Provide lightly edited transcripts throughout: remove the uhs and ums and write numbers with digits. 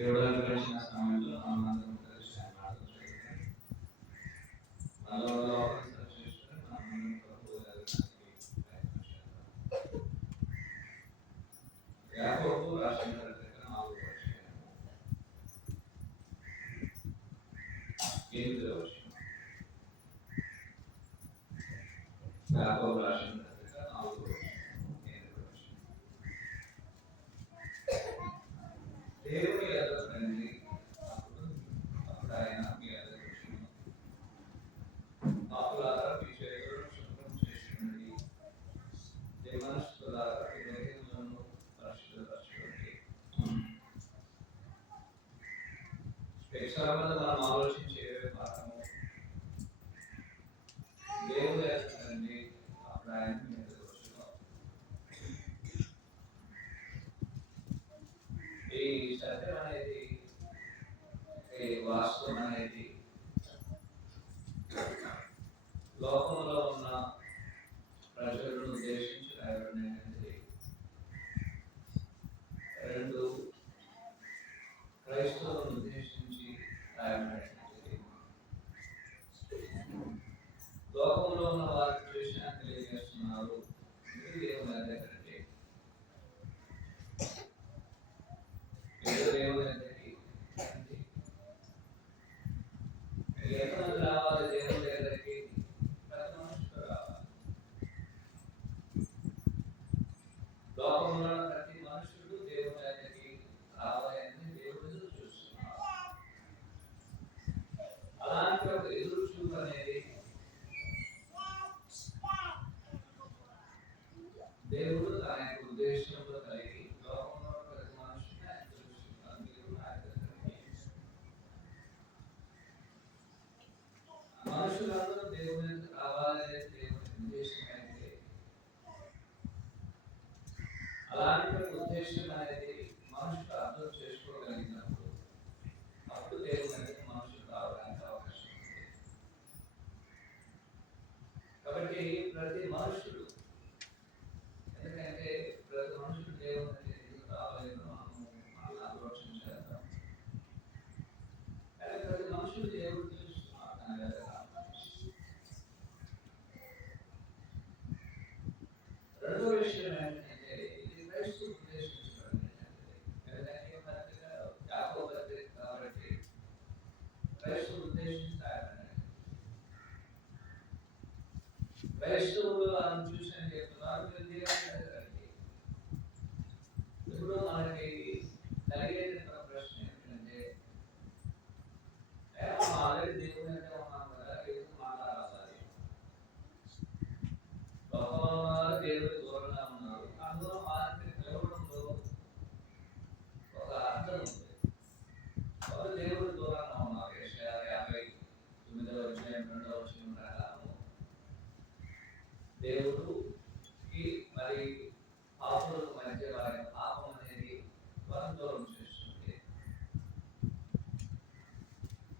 దేవుడు కలిసిన సమయంలో మనందరం కలిసి మాట్లాడుతున్నాం. మనలో సర్చేసుకొని మనం ప్రభువు జరగడానికి ప్రయత్నం చేద్దాం. యాకోబు రాసిన పత్రిక 4వ అధ్యాయం 8వ వచనం. యాకోబు రాసిన పత్రిక 4వ అధ్యాయం 8వ వచనం. దేవుని ఎదుట రండి, అప్పుడు ఆయన మీ ఎదుట వచ్చును. పాపులారా మీ చేతులను శుభ్రం చేసుకునండి, దేవనస్తులారా మీ హృదయములను పరిశుద్ధపరచుకోండి. శిక్షాలను మనం ఆలోచించే భాగము దేవుని ఎదుట రండి, అప్పుడు ఆయన మీ ఎదుట వచ్చును. ఈ సత్యం అనేది, ఈ వాస్తవం అనేది లోకంలో ఉన్న ప్రజలను ఉద్దేశించి రాయబడినది. రెండు క్రైస్తవులను ఉద్దేశించి రాయబడినది. లోకంలో ఉన్న వారికి విషయాన్ని తెలియజేస్తున్నారు. ఇది దేవుని దగ్గరికి, దేవుని దగ్గరికి ఎంతమంది రావాలి? దేవుని దగ్గరికి ప్రతి మనుషులు రావాలి. లోకంలో ప్రతి మనుషుడు దేవుని దగ్గరికి రావాలని దేవుడు ఎదురు చూస్తున్నారు. అలాంటి ఒక ఎదురు చూపు అనేది దేవుడు తన యొక్క ఉద్దేశంలో కలిగి లోకంలో ప్రతి మనుషుని ఆయన చూస్తున్నారు. మీరు ఆయన దగ్గరికి, మనుషులందరూ దేవుని రావాలనే దేవుని ఉద్దేశం అయితే, అలాంటి ఉద్దేశం అనేది మనుషులు అర్థం చేసుకోగలిగినప్పుడు అప్పుడు దేవుని అనేది మనుషులు రావడానికి అవకాశం ఉంది. కాబట్టి ప్రతి మనుషుడు, ఎందుకంటే ప్రతి మనుషుడు దేవుని ఎందుకు రావాలని మనం ఆలోచన చేద్దాం. కానీ ప్రతి మనుషుడు దేవుడు తెలుస్తున్నారు తన దగ్గర. రెండో విషయం ఏంటంటే, ఇది క్రైస్తవ ఉద్దేశించబడింది. ఎందుకంటే పత్రిక యాకోబు పత్రిక కాబట్టి క్రైస్తవ ఉద్దేశించాలని క్రైస్తవులు అని చూసి అని చెప్తున్నారు. మీరు దేవుని దగ్గరికి. ఇప్పుడు మనకి కలిగేది ప్రశ్న ఏంటంటే, ఆల్రెడీ దేవుని అంటే ఉన్నాం కదా, ఎందుకు మాట్లాడాలి? లోకంలో దేవుడు దూరంగా ఉన్నారు. అందులో వారిని పిలవడంలో ఒక అర్థం ఉంది. వారు దేవుడు దూరంగా ఉన్నారు. యెషయా 59వ అధ్యాయం 2వ వచనం ప్రకారం దేవుడుకి మరి పాపులకు మధ్య వారి పాపం అనేది వారిని దూరం చేస్తుంది.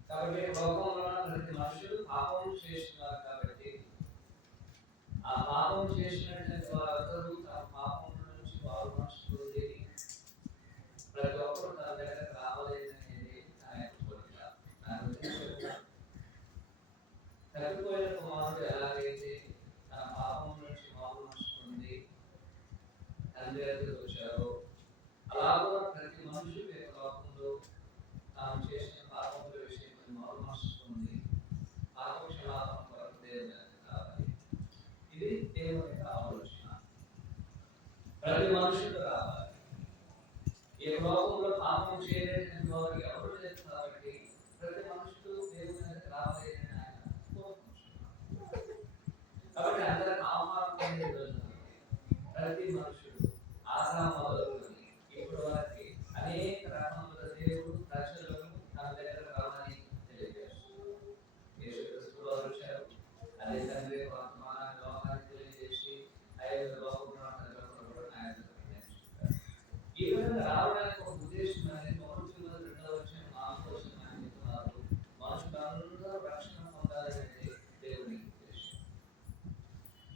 కాబట్టి లోకంలో ప్రతి మనుషులు పాపం చేస్తున్నారు. కాబట్టి ఆ పాపం చేసినటువంటి వారందరూ తమ పాపం నుంచి వారు మనసుకుంది. ప్రతి ఒక్కరు తన దగ్గరకు రావాలనేది నా యొక్క కోరిక. తగ్గిపోయిన కుమారుడు ఎలాగైతే తన పాపం నుంచి మారు మనసుకుంది తండ్రి దగ్గరకు వచ్చారో, అలాగే ప్రతి మనుషులు యొక్క లోకంలో తాను చేసిన పాపముల విషయం మారు మనసుకుంది పాప క్షమాపణ కొరకు దేవుని రావాలి. ఇది దేవుని యొక్క ఆలోచన. ప్రతి మనుషులు రావాలి. ఈ లోకంలో పాపం చేయలేని వారు ఎవరు లేదు. కాబట్టి ప్రతి మనుషులు దేవుని దగ్గరికి రావాలి అని ఆయన కోరుకుంటున్నారు. కాబట్టి అందరికి ఆహ్వానం ప్రతి మనుషుడు ఆదాము మొదలుకొని ఇప్పుడు వారికి అనేక రకముల దేవుడు ప్రజలను తన దగ్గర రావాలని తెలియజేస్తున్నారు. యేసుక్రీస్తు వారు వచ్చారు. అదే తండ్రి వర్తమానాన్ని లోకానికి తెలియజేసి 5 లోకంలో ఆయన ఈ విధంగా రావడానికి ఒక ఉద్దేశం అనేది 1 వచ్చిన 4వ వచనం అని చెప్తున్నారు. మనుషులందరూ రక్షణ పొందాలనేది దేవుని ఉద్దేశం.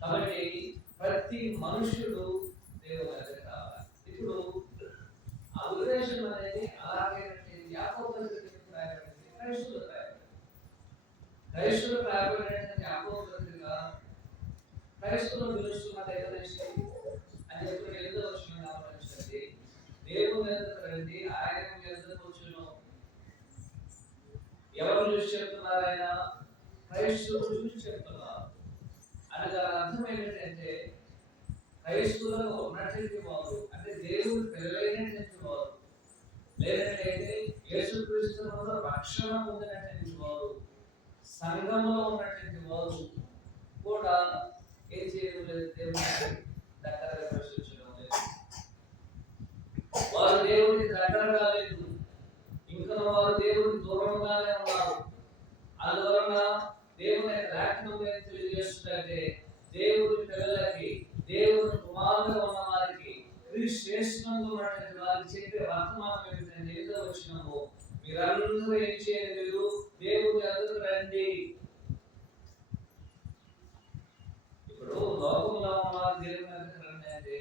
కాబట్టి ప్రతి మనుషుడు దేవుని దగ్గర రావాలి. ఇప్పుడు ఆ ఉద్దేశం అనేది అలాగే క్రైస్తవులకు రాబడినటువంటి అపోస్తలుల పత్రిక క్రైస్తవులను పిలుస్తున్న దైవదర్శి అని చెప్పి 8వ వచనం గమనించండి. దేవుని ఎదుట రండి, ఆయన మీ ఎదుటకు వచ్చును. ఎవరు చూసి చెప్తున్నారు? ఆయన క్రైస్తవులు చూసి చెప్తున్నారు. అనగా అర్థం ఏంటంటే క్రైస్తవులను ఉన్నటువంటి వారు అంటే దేవుని పిల్లలైనటువంటి వారు, లేదంటే యేసుక్రీస్తులో రక్షణ పొందినటువంటి వారు, సంఘంలో ఉన్నటువంటి వారు కూడా ఏం చేయడం లేదు, దేవుని దగ్గరగా ప్రశ్నించడం లేదు. వారు దేవునికి దగ్గర కాలేదు, ఇంకా వారు దేవునికి దూరంగానే ఉన్నారు. అందువలన దేవుని లేఖనం తెలియజేస్తుందంటే దేవుని పిల్లలకి, దేవుని కుమారులుగా ఉన్న వారికి, క్రీస్తు యేసునందు ఉన్నటువంటి వారికి చెప్పే వర్తమానం ఏమిటంటే 8వ వచనము, మీరందరూ ఏం చేయండి, మీరు దేవుని ఎదుట రండి. ఇప్పుడు లోకంలో ఉన్న దేవుని ఎదుట రండి అంటే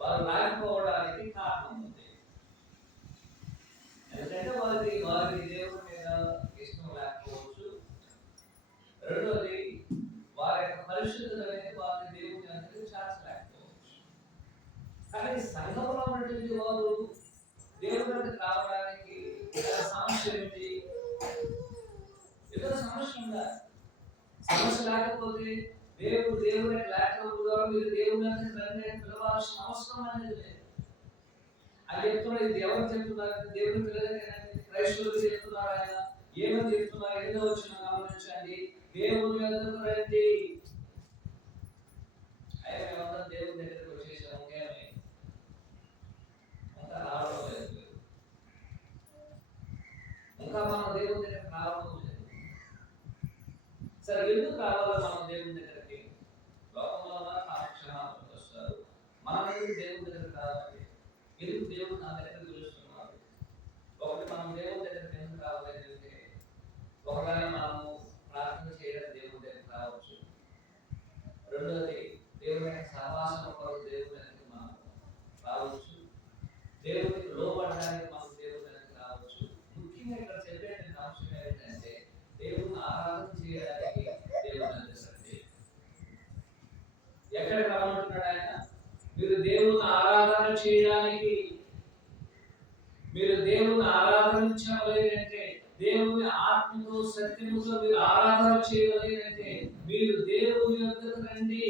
వారు రాకపోవడానికి కారణం ఉంది. ఎందుకంటే వారి దేవుని మీద ఇష్టం లేకపోవచ్చు. రెండోది, వారి యొక్క పరిశుద్ధత అనేది వారి దేవుని అందరికీ చాచలేకపోవచ్చు. కానీ సంఘంలో ఉన్నటువంటి వారు దేవుని రావడానికి సమస్య ఏమిటి? ఏదో సమస్య ఉందా? సమస్య లేకపోతే దేవుని లేఖనం ద్వారా మీరు దేవుని పిలవాల్సిన అవసరం అనేది లేదు. అది చెప్తున్నారు. ఇది ఎవరు చెప్తున్నారు? దేవుని పిల్లలకి క్రైస్తవులు చెప్తున్నారు. ఆయన ఏమని చెప్తున్నారు? 8వ వచనం గమనించండి, దేవుని ఎదుటకు రండి. ఆయన మేమందరం దేవుని దగ్గరికి వచ్చేసాము, ఇంకా రావడం లేదు, ఇంకా మనం దేవుని దగ్గరికి రావడం లేదు. సరే, ఎందుకు రావాలో మనం దేవుని దగ్గరికి? లోకంలో క్షణాలు వస్తారు, మనం ఎందుకు దేవుని దగ్గరికి రావాలి? ఎందుకు దేవుడు నా దగ్గర పిలుస్తున్నారు? ఒకటి, మనం దేవుని దగ్గరికి ఎందుకు రావాలి అంటే ఒకవేళ మనము ప్రార్థన చేయడం దేవుని దగ్గరికి రావచ్చు. రెండోది, దేవుని యొక్క సహవాసం కొరకు దేవుని దగ్గరికి మనం రావచ్చు. దేవునికి లోబడడానికి మనం దేవుని దగ్గరికి రావచ్చు. ముఖ్యంగా ఇక్కడ చెప్పేటువంటి అంశం ఏంటంటే దేవుని ఆరాధన చేయడానికి దేవుని దగ్గరికి రండి. ఎక్కడ రామంటున్నాడు ఆయన? మీరు దేవుని ఆరాధన చేయడానికి, మీరు దేవుని ఆరాధించలేదంటే, దేవుని ఆత్మతో సత్యముతో మీరు ఆరాధన చేయలేదంటే మీరు దేవుని యొద్దకు రండి.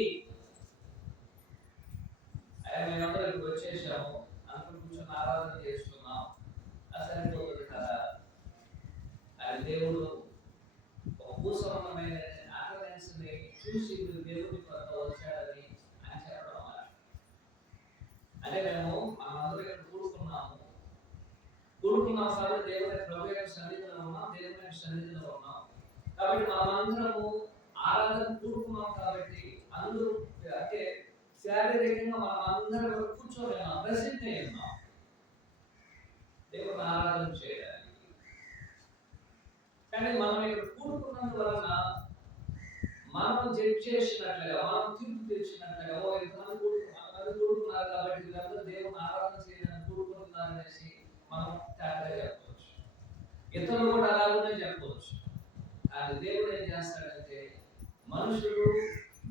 మేమందరం వచ్చేసాము, అందరూ కూర్చొని ఆరాధన చేస్తున్నాం, అసలు కదా. అది దేవుడు ఒక భూసంబంధమైన అటెండెన్స్ ని చూసి మీరు దేవుని కొరకు వచ్చాడని ఆయన చెప్పడం. అంటే మేము మనందరూ ఇక్కడ కూడుకున్నాం కాబట్టి దేవుని ప్రభు యొక్క సన్నిధిలో ఉన్నాం, దేవుని యొక్క సన్నిధిలో ఉన్నాం. కాబట్టి మనమందరము ఆరాధన కూడుకున్నాం కాబట్టి అందరూ అంటే శారీరకంగా మనం అందరం కూర్చోలేము, ప్రసిద్ధి ఉన్నాం దేవుని ఆరాధన చేయడానికి. కానీ మనం ఇక్కడ కూడుకున్నందువలన మనం జడ్జ్ చేసినట్లుగా, మనం తీర్పు తెచ్చినట్లుగా, ఇంతమంది కూడుకున్నారు కాబట్టి వీళ్ళందరూ దేవుని ఆరాధన చేయడానికి కూడుకున్నారు అనేసి మనం తేడా చెప్పవచ్చు. ఇతరులు కూడా అలాగనే చెప్పవచ్చు. కానీ దేవుడు ఏం చేస్తాడంటే మనుషులు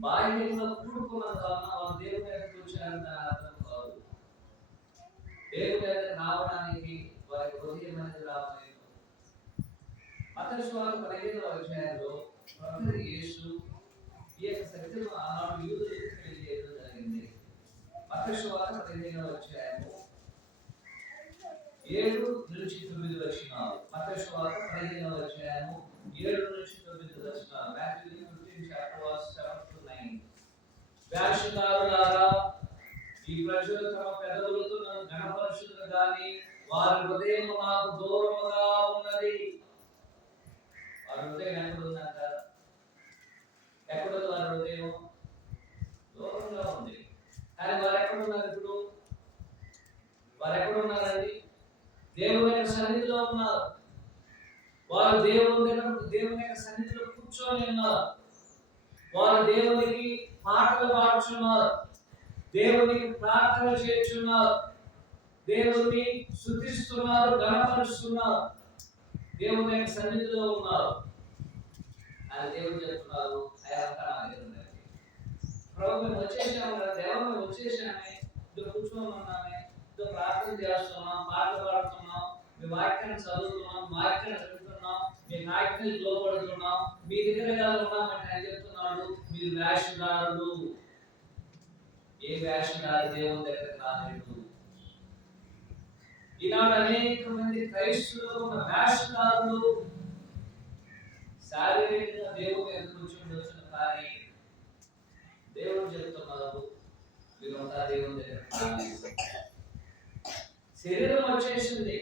బాహ్యంగా కూడుకున్నంత వలన వాళ్ళు దేవుని దగ్గరికి వచ్చారంటే అర్థం కాదు. దేవుని దగ్గరికి రావడానికి వారి హృదయం అనేది రావలేదు. మత్తయి సువార్త 15వ అధ్యాయంలో ప్రభువు యేసు ఈ యొక్క సత్యము ఆనాడు యూదులకు తెలియజేయడం జరిగింది. మత్తయి సువార్త 15వ అధ్యాయము 7 నుంచి 9 వచనాలు. మత్తయి సువార్త 15వ అధ్యాయము 7 నుంచి 9 వచనాలు. Matthew 15 chapter verse 7 to 9. వ్యాసులారా, ఈ ప్రజలు తమ పెదవులతో నన్ను ఘనపరచుదురు గాని వారి హృదయం నాకు దూరముగా ఉన్నది. వారి హృదయం ఎక్కడుందంట? ఎక్కడుంది వారి హృదయం? దూరంగా ఉంది. కానీ వారు ఎక్కడున్నారు? ఇప్పుడు వారు ఎక్కడున్నారండి? దేవుని యొక్క సన్నిధిలో ఉన్నారు. వారు దేవుని యొక్క సన్నిధిలో కూర్చొని ఉన్నారు. వారు దేవునికి పాటలు పాడుచున్నారు, దేవునికి ప్రార్థన చేస్తున్నారు, దేవుని స్తుతిస్తున్నారు, ఘనపరుస్తున్నారు. దేవుని యొక్క సన్నిధిలో ఉన్నారు. అని దేవుడు చెప్తున్నారు, అయ్యాక నా దగ్గర ఉండండి. ప్రభు మేము వచ్చేసాము కదా, దేవ మేము వచ్చేసామే, ఇద్దరు కూర్చొని ఉన్నామే, ఇద్దరు ప్రార్థన చేస్తున్నాం, పాటలు పాడుతున్నాం, మీ వాక్యాన్ని చదువుతున్నాం, వాక్యాన్ని చదువుతున్నాం, మీ నాయకునికి లోపడుతున్నాం, మీ దగ్గర కాదు ఉన్నామంటే ఆయన చెప్తున్నాడు, మీరు వేషధారులు. ఏ వేషధారు దేవుని దగ్గరకు రాలేదు. ఈనాడు అనేక మంది క్రైస్తవులు ఉన్న వేషధారులు శారీరకంగా దేవుని ఎదురు కూర్చుండొచ్చును, కానీ దేవుడు చెప్తున్నారు మీరంతా దేవుని దగ్గర శరీరం వచ్చేసింది,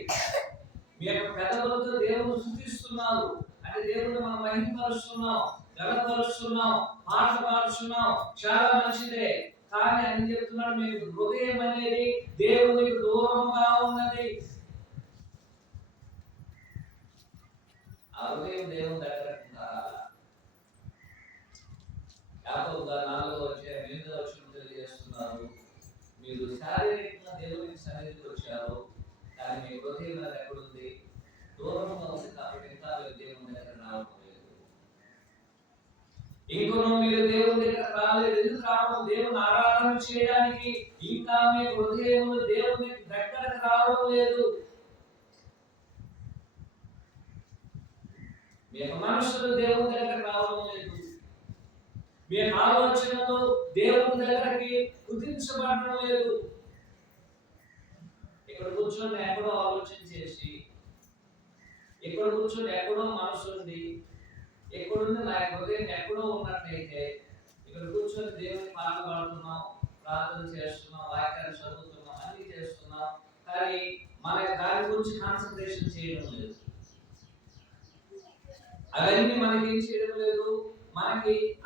మీ యొక్క పెదవులతో దేవుని స్తుతిస్తున్నారు అంటే దేవుడు మనం మహిమపరుస్తున్నాం, గణపరుస్తున్నాం, పాటలు పాడుతున్నాం, చాలా మంచిదే. కానీ ఆయన చెప్తున్నాడు మీకు హృదయం అనేది దేవునికి దూరంగా ఉన్నది. ఆ హృదయం దేవుని దగ్గర యాకోబు 4:8 తెలియజేస్తున్నారు, మీరు శారీరకంగా దేవునికి సన్నిధికి వచ్చారు, కానీ మీ హృదయం ఎక్కడుంది? దూరంగా ఉంది. కాబట్టి ఇంకా మీరు దేవుని దగ్గర రావట్లేదు. ఇంకొన మీరు దేవుని దగ్గర రాలేదు. ఎందుకు రావడం? దేవుని ఆరాధన చేయడానికి. ఇంకా మీ హృదయములు దేవునికి దగ్గరకు రావడం లేదు. మీ మనసులు దేవుని దగ్గరకు రావడం లేదు. మీ ఆలోచనలు దేవుని దగ్గరికి కుదించబడడం లేదు. ఇక్కడ కూర్చొని ఎక్కడో ఆలోచన చేసి, ఇక్కడ కూర్చొని ఎక్కడో మనసు ఉంది, ఎక్కడుంది నా హృదయం ఎక్కడో ఉన్నట్లయితే ఇక్కడ కూర్చొని దేవుని పాట పాడుతున్నాం, ప్రార్థన చేస్తున్నాం, వాక్యాన్ని చదువుతున్నాం, అన్ని చేస్తున్నాం, కానీ మన దాని గురించి కాన్సన్ట్రేషన్ చేయడం లేదు. అవన్నీ మనకి ఏం చేయడం లేదు.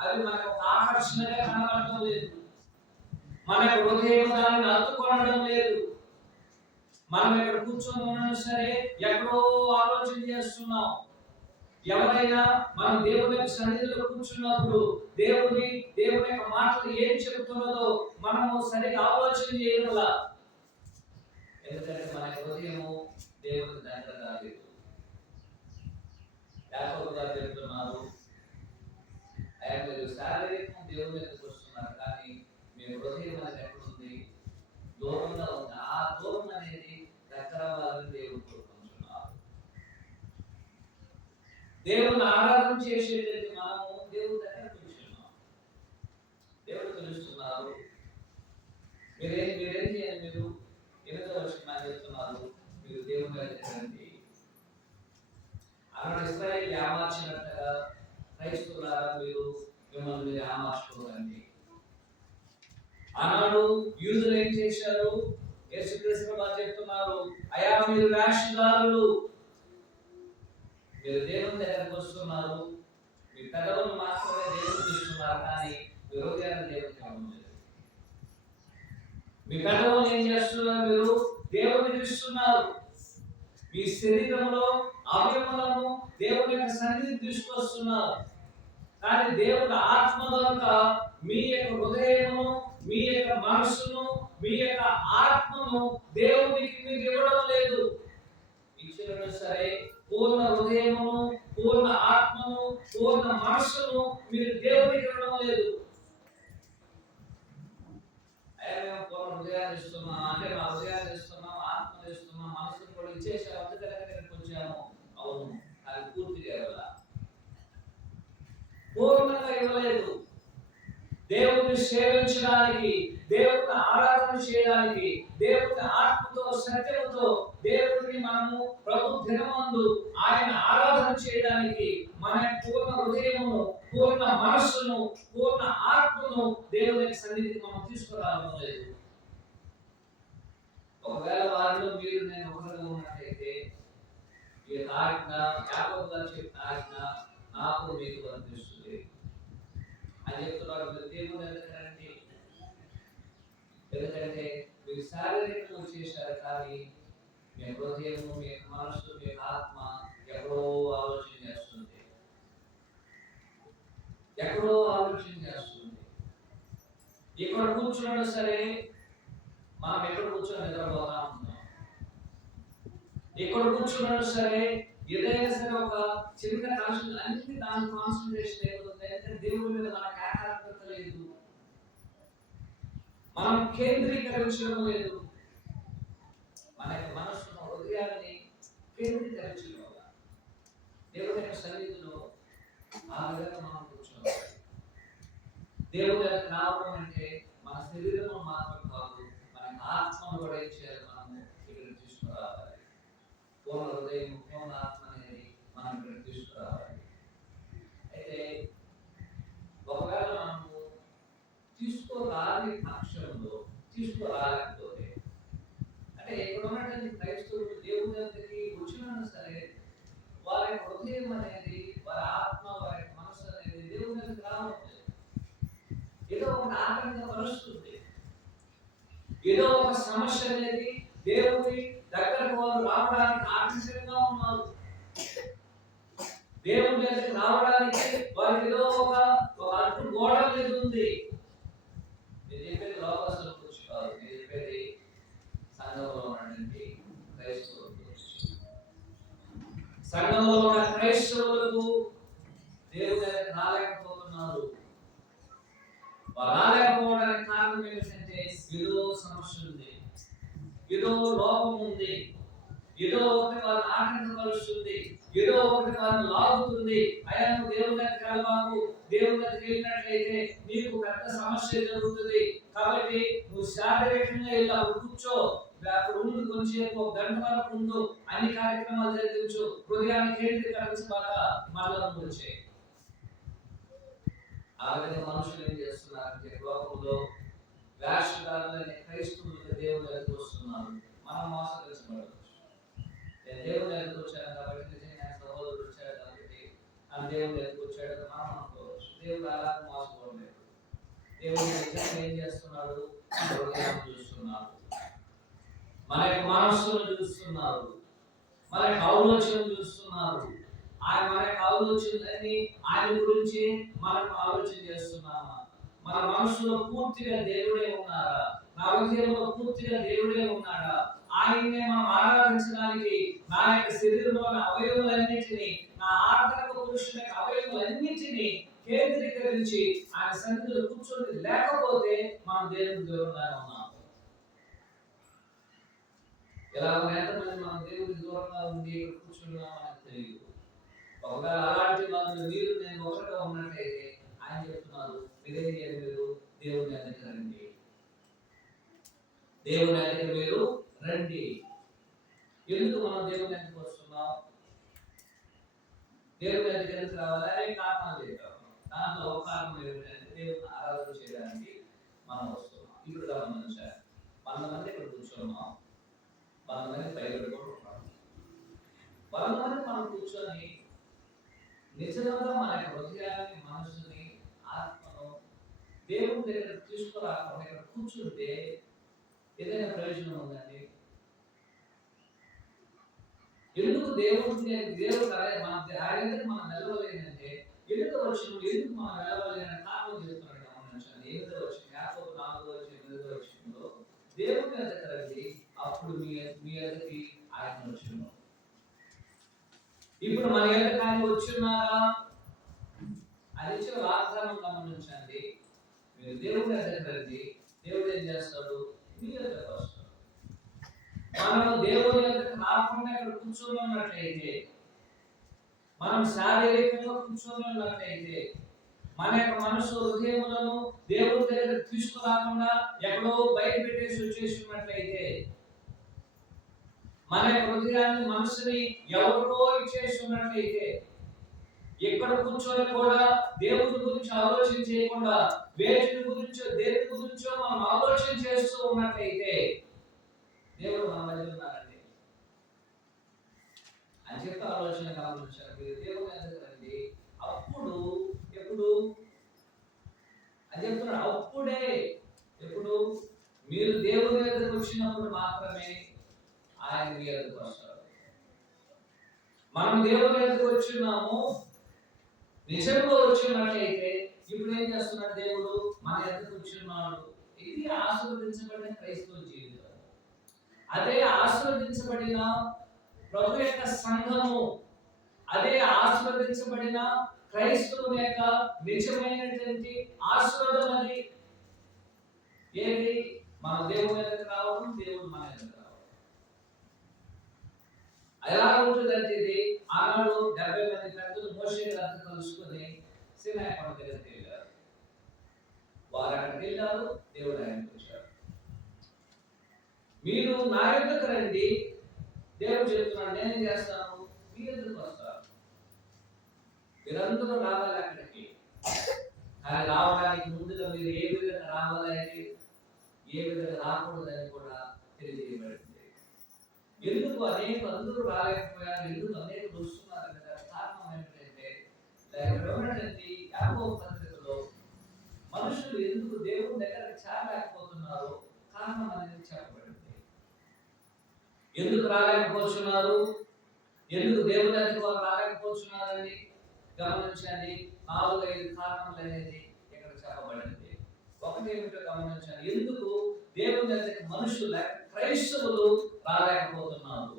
అవి మనకు ఆకర్షణగా కనబడటం లేదు. మన హృదయం దానిని అత్తుకోవడం లేదు. మనం ఇక్కడ కూర్చొని ఉన్నా సరే ఎక్కడో ఆలోచన చేస్తున్నాం. ఎవరైనా మనం దేవుని యొక్క సన్నిధిలో కూర్చున్నప్పుడు దేవుని యొక్క మాటలు ఏం చెబుతున్నదో మనము సరిగా ఆలోచన చేయగల. ఎందుకంటే మన హృదయము దేవుని దగ్గర రాలేదు. యాకోబు గారు చెప్తున్నారు, ఆయన మీరు శారీరకం దేవుని దగ్గరకు వస్తున్నారు, కానీ మీ హృదయం అనేది ఎక్కడుంది? దూరంగా ఉంది. ఆ దూరం అనేది దగ్గర వాళ్ళని దేవుడు కోరుకుంటున్నారు. దేవుని ఆరాధన చేసేటట్టు మనము దేవుని దగ్గర కూర్చున్నాం. దేవుడు తెలుస్తున్నారు. మీరేం చేయాలి? మీరు 8వ వచనం చెప్తున్నారు, మీరు దేవుని దగ్గర రండి. అన్నాడు ఇశ్రాయేలు ఏమార్చినట్టుగా క్రైస్తవులారా మీరు మిమ్మల్ని మీరు ఏమార్చుకోకండి. అన్నాడు యూదులు ఏం చేశారు? యేసుక్రీస్తు వారు చెప్తున్నారు, అయా మీరు వేషధారులు, మీరు దేవుని దగ్గరకు వస్తున్నారు, మీ పెదవులు మాత్రమే దేవునికి ఇస్తున్నారు, కానీ మీ హృదయాన్ని దేవునికి ఇవ్వలేదు. మీ పెదవులు ఏం చేస్తున్నారు? మీరు దేవునికి ఇస్తున్నారు. మీ శరీరంలో అవయవములను దేవుని యొక్క సన్నిధికి తీసుకొస్తున్నారు, కానీ దేవుని ఆత్మ కనుక మీ యొక్క హృదయమును, మీ యొక్క మనస్సును, మీ యొక్క ఆత్మను దేవునికి మీరు ఇవ్వడం లేదు. ఇచ్చినట్టు సరే పూర్ణ హృదయమును, పూర్ణ ఆత్మను, పూర్ణ మనస్సును మీరు దేవునికి ఇవ్వడం లేదు. మేము పూర్ణ హృదయాన్ని ఇస్తున్నాం అంటే మా హృదయాన్ని ఇస్తున్నాం, ఆత్మను ఇస్తున్నాం, మనసును కూడా ఇచ్చేసాము, అందుకనే ఇక్కడికి వచ్చాము. అవును, అది పూర్తిగా ఇవ్వాల, పూర్ణంగా ఇవ్వలేదు. దేవుని సేవించడానికి, దేవుని ఆరాధన చేయడానికి, దేవుని ఆత్మతో సత్యముతో దేవుడిని మనము ప్రభు దినమందు ఆయన ఆరాధన చేయడానికి మన పూర్ణ హృదయమును, పూర్ణ మనస్సును, పూర్ణ ఆత్మను దేవుని సన్నిధికి మనం తీసుకురావడం లేదు. ఒకవేళ వారిలో మీరు నేను ఒకరిగా ఉన్నట్లయితే ఈ ఆజ్ఞ యాకోబు గారు చెప్పిన ఆజ్ఞ నాకు మీకు వర్తిస్తుంది అని చెప్తున్నారు. మీరు దేవుని ఎందుకంటే మీరు శారీరకంగా చేశారు, కానీ మీ హృదయము, మీ మనస్సు, మీ ఆత్మ ఎక్కడో ఆలోచన చేస్తుంది, ఎక్కడో ఆలోచన చేస్తుంది. ఇక్కడ కూర్చున్నా సరే మనం ఎక్కడ కూర్చొని నిద్రపోతా ఉన్నాం. ఇక్కడ కూర్చున్నా సరే ఏదైనా సరే ఒక చిన్న కనెక్షన్ అన్ని దాని కాన్సన్ట్రేషన్ అయిపోతుంది. అంటే దేవుడి మీద మనకు ఏకాగ్రత లేదు, మనం కేంద్రీకరించడం లేదు, మన యొక్క మనస్సును హృదయాన్ని కేంద్రీకరించడం వల్ల దేవుడి యొక్క సన్నిధిలో ఆ విధంగా మనం కూర్చోవాలి. దేవుడి యొక్క రావడం అంటే మన శరీరం మాత్రం కాదు, మన ఆత్మను కూడా ఏం చేయాలి, మనము ఇక్కడ తీసుకురావాలి. పూర్ణ హృదయం పూర్ణ ఆత్మ అనేది మనం ఇక్కడ తీసుకురావాలి. అయితే ఒకవేళ మనము తీసుకోరాని పక్షంలో, తీసుకోరాలేకపోతే, అంటే ఇక్కడ ఉన్నటువంటి క్రైస్తవులు దేవుని దగ్గరికి వచ్చినా సరే వారి హృదయం అనేది, వారి ఆత్మ, వారి మనసు అనేది దేవుని దగ్గరికి రావట్లేదు. ఏదో ఒక ఆటంక పరుస్తుంది, ఏదో ఒక సమస్య అనేది దేవుని దగ్గరకు వారు రావడానికి ఆటంకంగా ఉన్నారు. దేవుని దగ్గరికి రావడానికి వారికి ఏదో ఒక అడ్డు గోడ అనేది ఉంది. నేను చెప్పేది లోకస్తుల గురించి కాదు, నేను చెప్పేది సంఘంలో ఉన్నటువంటి క్రైస్తవుల గురించి. సంఘంలో ఉన్న క్రైస్తవులకు దేవుని దగ్గరికి రాలేకపోతున్నారు. రాలేకపోవడానికి కారణం ఏమిటంటే ఏదో సమస్య ఉంది, ఏదో లోపం ఉంది, ఏదో ఒకటి వారిని ఆటంకపరుస్తుంది, ఏదో ఒకటి వారిని లాగుతుంది. అయ్యా నువ్వు దేవుని దగ్గరికి వెళ్ళబాకు, దేవుని దగ్గరికి వెళ్ళినట్లయితే నీకు పెద్ద సమస్య జరుగుతుంది, కాబట్టి నువ్వు శారీరకంగా ఇలా కూర్చో, అక్కడ ఉండు, కొంచెంసేపు ఒక గంట వరకు ఉండు, అన్ని కార్యక్రమాలు జరిగించు, హృదయాన్ని కేంద్రీకరించబాక మళ్ళా నువ్వు వచ్చే. ఆ విధంగా మనుషులు ఏం చేస్తున్నారంటే లోకంలో వేషధారులైన క్రైస్తవులు దేవుని దగ్గరికి వస్తున్నారు. మనం మోసగించబడవచ్చు. నేను దేవుని దగ్గరికి వచ్చాను కాబట్టి, నిజంగా సహోదరుడు వచ్చాడు కాబట్టి ఆ దేవుని దగ్గరికి వచ్చాడు మనం అనుకోవచ్చు. దేవుడు అలా మోసపోలేదు. దేవుడు నిజంగా ఏం చేస్తున్నాడు, హృదయాన్ని చూస్తున్నాడు, మన యొక్క మనస్సును చూస్తున్నారు, మన యొక్క ఆలోచన చూస్తున్నారు. ఆయన మన యొక్క ఆలోచనలన్నీ ఆయన గురించి మనకు ఆలోచన చేస్తున్నామా? మన మనసులో పూర్తిగా దేవుడే ఉన్నారా? నా హృదయంలో పూర్తిగా దేవుడే ఉన్నాడా? ఆయన్నే మనం ఆరాధించడానికి నా యొక్క శరీరంలోని అవయవాలన్నిటినీ, నా ఆర్థిక పురుషుని యొక్క అవయవాలన్నిటినీ కేంద్రీకరించి ఆయన సన్నిధిలో కూర్చొని లేకపోతే మనం దేవుని దూరంగానే ఉన్నాం. ఇలా ఎంతమంది మనం దేవుని దూరంగా ఉండి కూర్చున్నాం మనకు తెలియదు. ఒకవేళ అలాంటి వాళ్ళు మీరు నేను ఒకరిగా ఉన్నట్లయితే ఆయన చెప్తున్నారు, మీరేం చేయాలి, మీరు దేవుని దగ్గరికి రండి, దేవుని దగ్గరికి మీరు రండి. ఎందుకు మనం దేవుని దగ్గరికి వస్తున్నాం? దేవుని దగ్గరికి రావాలి అనే కారణాలు చెప్పాము. దాంట్లో ఒక కారణం ఏమిటంటే దేవుని ఆరాధన చేయడానికి మనం వస్తున్నాం. ఇప్పుడు గమనించాలి, 100 మంది ఇక్కడ కూర్చున్నాం, 100 మంది బయలుదేరుకుంటూ ఉన్నాం. 100 మంది మనం కూర్చొని నిజంగా మన హృదయాన్ని, మనసుని, ఆత్మను దేవుని దగ్గర తీసుకురాకుండా ఇక్కడ కూర్చుంటే ఏదైనా ప్రయోజనం ఉందండి? ఎందుకు దేవుడు ఆయన మనం వెళ్ళలేదంటే ఎందుకు వచ్చిన, ఎందుకు మనం వెళ్ళలేని కారణం చెప్తున్నాడు. గమనించండి, 8వ వచనం, యాకోబు 4వ వచనం, 8వ వచనంలో దేవుని దగ్గరికి రండి, అప్పుడు మీ దగ్గరికి ఆయన వచ్చును. ఇప్పుడు మన దగ్గరికి ఆయన వచ్చున్నారా? ఆయన ఇచ్చిన వాగ్దానం గమనించండి. మీరు దేవుని దగ్గరికి రండి, దేవుడు ఏం చేస్తాడు, మీ దగ్గరకు వస్తాడు. మనం దేవుని దగ్గరకు రాకుండా ఇక్కడ కూర్చొని ఉన్నట్లయితే, మనం శారీరకంగా కూర్చొని ఉన్నట్లయితే, మన యొక్క మనసు హృదయములను దేవుని దగ్గర తీసుకురాకుండా ఎక్కడో బయట పెట్టేసి వచ్చేసి ఉన్నట్లయితే, మన యొక్క హృదయాన్ని, మనసుని ఎవరికో ఇచ్చేసి ఉన్నట్లయితే, ఎక్కడ కూర్చొని కూడా దేవుని గురించి ఆలోచన చేయకుండా వేటిని గురించో దేని గురించో మనం ఆలోచన చేస్తూ ఉన్నట్లయితే దేవుడు మన మధ్య ఉన్నారండి అని చెప్పి ఆలోచన గమనించారు. మీరు దేవుని దగ్గరికి రండి, అప్పుడు ఎప్పుడు అని చెప్తున్నాడు, అప్పుడే, ఎప్పుడు మీరు దేవుని దగ్గరికి వచ్చినప్పుడు మాత్రమే ఆయన మీ దగ్గరికి వస్తాడు. మనం దేవుని దగ్గరికి వచ్చినాము, నిజంగా వచ్చినట్లయితే ఇప్పుడు ఏం చేస్తున్నాడు దేవుడు, మన దగ్గరికి వచ్చినాడు. ఇది ఆశీర్వదించబడిన క్రైస్తవ జీవితం. అదే ఆశీర్వదించబడిన ప్రభు యొక్క సంఘము, అదే ఆశీర్వదించబడిన క్రైస్తవుని యొక్క నిజమైనటువంటి ఆశీర్వాదం అది. ఏది? మన దేవుని దగ్గర రావడం, దేవుడు మన దగ్గర రావడం. ఎలా ఉంటుందంటే ఇది ఆనాడు 70 మంది పెద్దలు మోషే గారితో కలుసుకొని సీనాయి కొండ దగ్గరికి వెళ్ళారు. వారు అక్కడికి వెళ్ళారు, దేవుడు ఆయనకు వచ్చాడు. మీరు నా యొద్దకు రండి, దేవుడు చెప్తున్నాడు, నేనేం చేస్తాను, మీ ఎదురుకు వస్తాను. మీరందరూ రావాలి అక్కడికి. కానీ రావడానికి ముందుగా మీరు ఏ విధంగా రావాలని, ఏ విధంగా రాకూడదని కూడా తెలియజేయబడింది. ఎందుకు అందరూ రాలేకపోయారు, ఎందుకు అనేకులు వస్తున్నారు కదా? కారణం ఏమిటంటే యాకోబు పత్రికలో మనుషులు ఎందుకు దేవుని దగ్గర చేరలేకపోతున్నారు కారణం అనేది చెప్పబడింది. ఎందుకు రాలేకపోతున్నారు, ఎందుకు దేవుని దగ్గరికి వారు రాలేకపోతున్నారని గమనించండి. 4-5 కారణాలు అనేది ఇక్కడ చెప్పబడింది. ఒకటి ఏమిటో గమనించండి, ఎందుకు దేవుని దగ్గరికి మనుషులు క్రైస్తవులు రాలేకపోతున్నారు.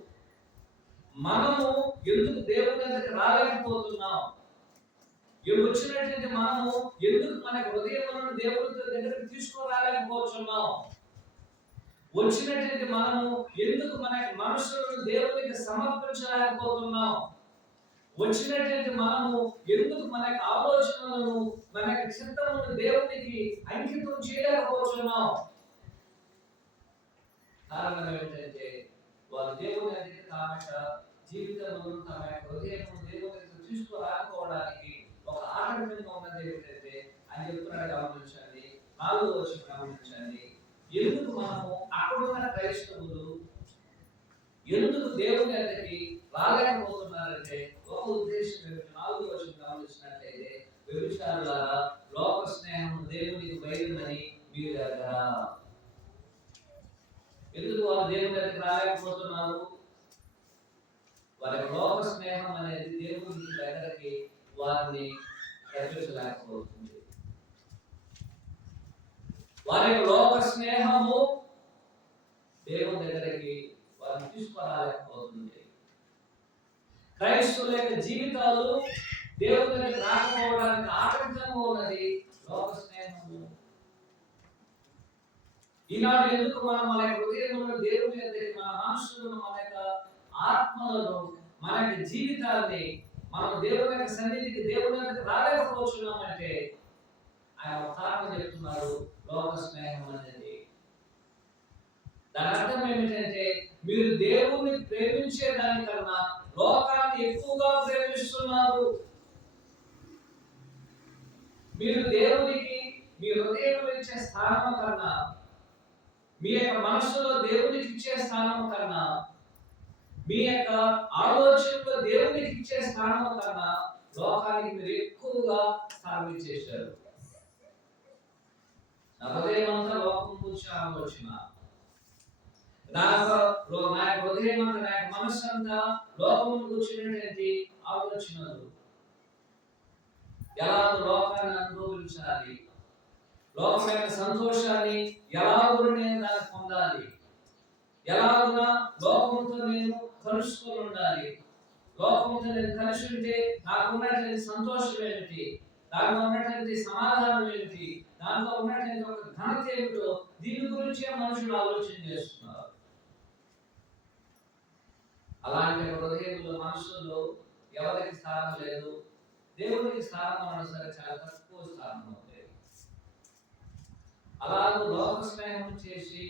మనము ఎందుకు దేవుని దగ్గరికి రాలేకపోతున్నాం? వచ్చినటువంటి మనము ఎందుకు మన హృదయములను దేవుని దగ్గరికి తీసుకురాలేకపోతున్నాం? వచ్చినటువంటి మనము ఎందుకు మన మనసులను దేవునికి సమర్పించలేకపోతున్నాం? వచ్చినటువంటి మనము ఎందుకు మన ఆలోచనలను, మన చిత్తములను దేవునికి అంకితం చేయలేకపోతున్నాం? కారణం ఏమిటంటే వారు దేవుని దగ్గర తమ జీవితంలో తమ హృదయం దేవుని దగ్గర తీసుకురాకపోవడానికి ఒక ఆటంకంగా ఉన్నది ఏమిటంటే అని చెప్తున్నాడు. గమనించండి, 4వ వచనం గమనించండి. ఎందుకు మనము అక్కడున్న క్రైస్తవులు ఎందుకు దేవుని దగ్గరికి రాలేకపోతున్నారంటే ఒక ఉద్దేశం ఏమిటి? 4వ వచనం గమనించినట్లయితే, వ్యభిచారులారా, లోక స్నేహం దేవునికి బయలుమని మీరు ఎరగరా? ఎందుకు వారు దేవుని దగ్గరికి రాలేకపోతున్నారు? వారి లోక స్నేహం అనేది దేవుని దగ్గరికి వారిని రప్పించలేకపోతుంది. వారి లోక స్నేహము దేవుని దగ్గరికి వారిని తీసుకురాలేకపోతుంది. క్రైస్తవుల యొక్క జీవితాలు దేవుని దగ్గరికి రాకపోవడానికి ఆటంకంగా ఉన్నది లోక స్నేహము. ఈనాడు ఎందుకు మనం మన హృదయంలో దేవుని దగ్గరికి, మన మనసులను, మన యొక్క ఆత్మలను, మన యొక్క జీవితాన్ని మనం దేవుని యొక్క సన్నిధికి, దేవుని దగ్గరికి రాలేకపోతున్నామంటే ఆయన ఒక కారణం చెప్తున్నారు, లోక స్నేహం అనేది. దాని అర్థం ఏమిటంటే మీరు దేవుణ్ణి ప్రేమించే దానికన్నా లోకాన్ని ఎక్కువగా ప్రేమిస్తున్నారు. మీరు దేవునికి మీ హృదయంలో ఇచ్చే స్థానం కన్నా, మీ యొక్క మనస్సులో దేవునికి ఇచ్చే స్థానం కన్నా, మీ యొక్క ఆలోచనలో దేవునికి ఇచ్చే స్థానం కన్నా లోకానికి మీరు ఎక్కువగా స్థానం ఇచ్చేశారు. నా హృదయమంతా లోకం గురించి ఆలోచన, నా హృదయమంతా, నా మనస్సు అంతా లోకం గురించినటువంటి ఆలోచనలు. ఎలా లోకాన్ని అనుభవించాలి, లోకం యొక్క సంతోషాన్ని ఎలాగో నేను దాన్ని పొందాలి, ఎలాగునా లోకంతో నేను కలుసుకొని ఉండాలి, లోకంతో నేను కలిసి ఉంటే నాకు ఉన్నటువంటి సంతోషం ఏమిటి, దాంట్లో ఉన్నటువంటి సమాధానం ఏమిటి, దాంట్లో ఉన్నటువంటి ఒక ఘనత ఏమిటో, దీని గురించే మనుషులు ఆలోచన చేస్తున్నారు. అలాంటి హృదయంలో, మనసులో ఎవరికి స్థానం లేదు. దేవునికి స్థానం అన్నా సరే చాలా తక్కువ స్థానం ఉంది. అలాగే లోక స్నేహం చేసి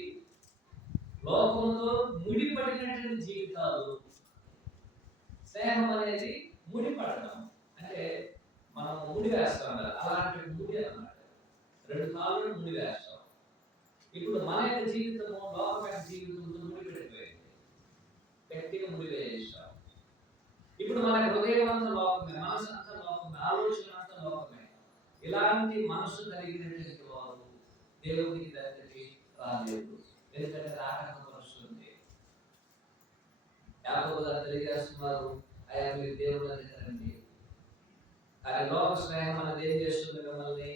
లోకంతో ముడిపడినటువంటి జీవితాలు. స్నేహం అనేది ముడిపడడం అంటే మనం ముడి వేస్తాం కదా, అలాంటి ముడి అన్నమాట. 2 కాళ్ళు ముడి వేస్తాం. ఇప్పుడు మన యొక్క జీవితము లోకం యొక్క జీవితంతో ముడిపెట్టిపోయింది, గట్టిగా ముడి వేస్తాం. ఇప్పుడు మన హృదయం అంతా లోకమే, మనసు అంతా లోకమే, ఆలోచన అంతా లోకమే. ఇలాంటి మనసు కలిగినటువంటి వారు దేవునికి దగ్గరికి రాలేదు, ఎందుకంటే ఆటంకపరుస్తుంది. యాకోబు గారు తెలియజేస్తున్నారు, అయ్యా మీరు దేవుని దగ్గరికి రండి. కానీ లోక స్నేహం అనేది ఏం చేస్తుంది? మిమ్మల్ని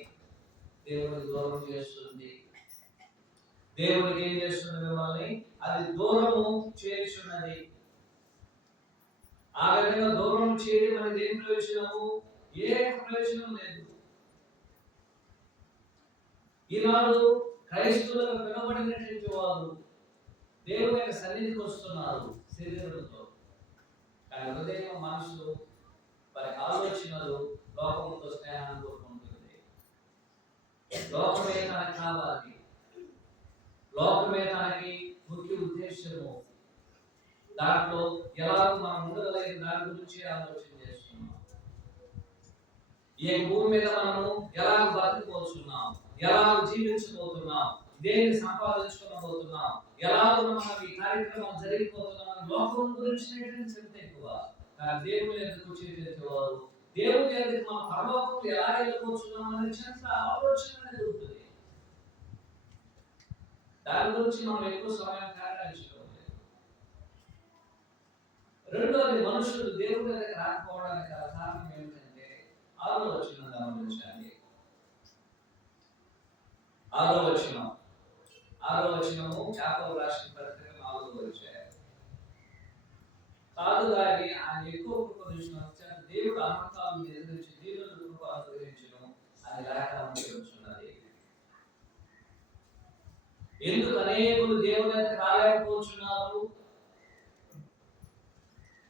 దేవునికి దూరం చేస్తుంది. దేవునికి ఏం చేస్తుంది? మిమ్మల్ని అది దూరము చేస్తున్నది. ఆ విధంగా దూరం చేయడం అనేది ఏం ప్రయోజనము? ఏ ప్రయోజనం లేదు. ఈనాడు క్రైస్తవులుగా పిలువబడినటువంటి వారు దేవుని యొక్క సన్నిధికి వస్తున్నారు శరీరంతో, కానీ హృదయం మనసు వారి ఆలోచనలు లోకంతో స్నేహాన్ని కోరుకుంటుంది. లోకమే తనకు కావాలి, లోకమే తనకి ముఖ్య ఉద్దేశము. దాంట్లో ఎలా మనం ఉండగలిగిన దాని గురించి ఆలోచన చేస్తున్నాం. ఈ భూమి మీద మనము ఎలా బతికిపోతున్నాం, ఎలా జీవించబోతున్నాం, దేన్ని సంపాదించుకోబోతున్నాం, ఎలా మనం ఈ కార్యక్రమం జరిగిపోతున్నాం, లోకం గురించి చింత ఎక్కువ. కానీ దేవుని ఎదుకు వచ్చేవారు దేవుని ఎదుకు మన పరలోకం ఎలా వెళ్ళిపోతున్నాం అనే చింత ఆలోచన అనేది ఉంటుంది. దాని గురించి మనం ఎక్కువ సమయం కేటాయించుకోలేదు. రెండోది, మనుషులు దేవుని దగ్గర రాకపోవడానికి కారణం ఏమిటంటే ఆలోచన గమనించండి. ఆలోచనము యాకోబు రాసిన పత్రిక 4వ అధ్యాయం. కాదు కానీ ఆయన ఎక్కువ కృప దేవుడు అనంతాలను ఎదిరించి దీనులకు కృప అనుగ్రహించును అని లేఖనం చెబుతున్నది. ఎందుకు అనేకులు దేవుని దగ్గర రాలేకపోతున్నారు?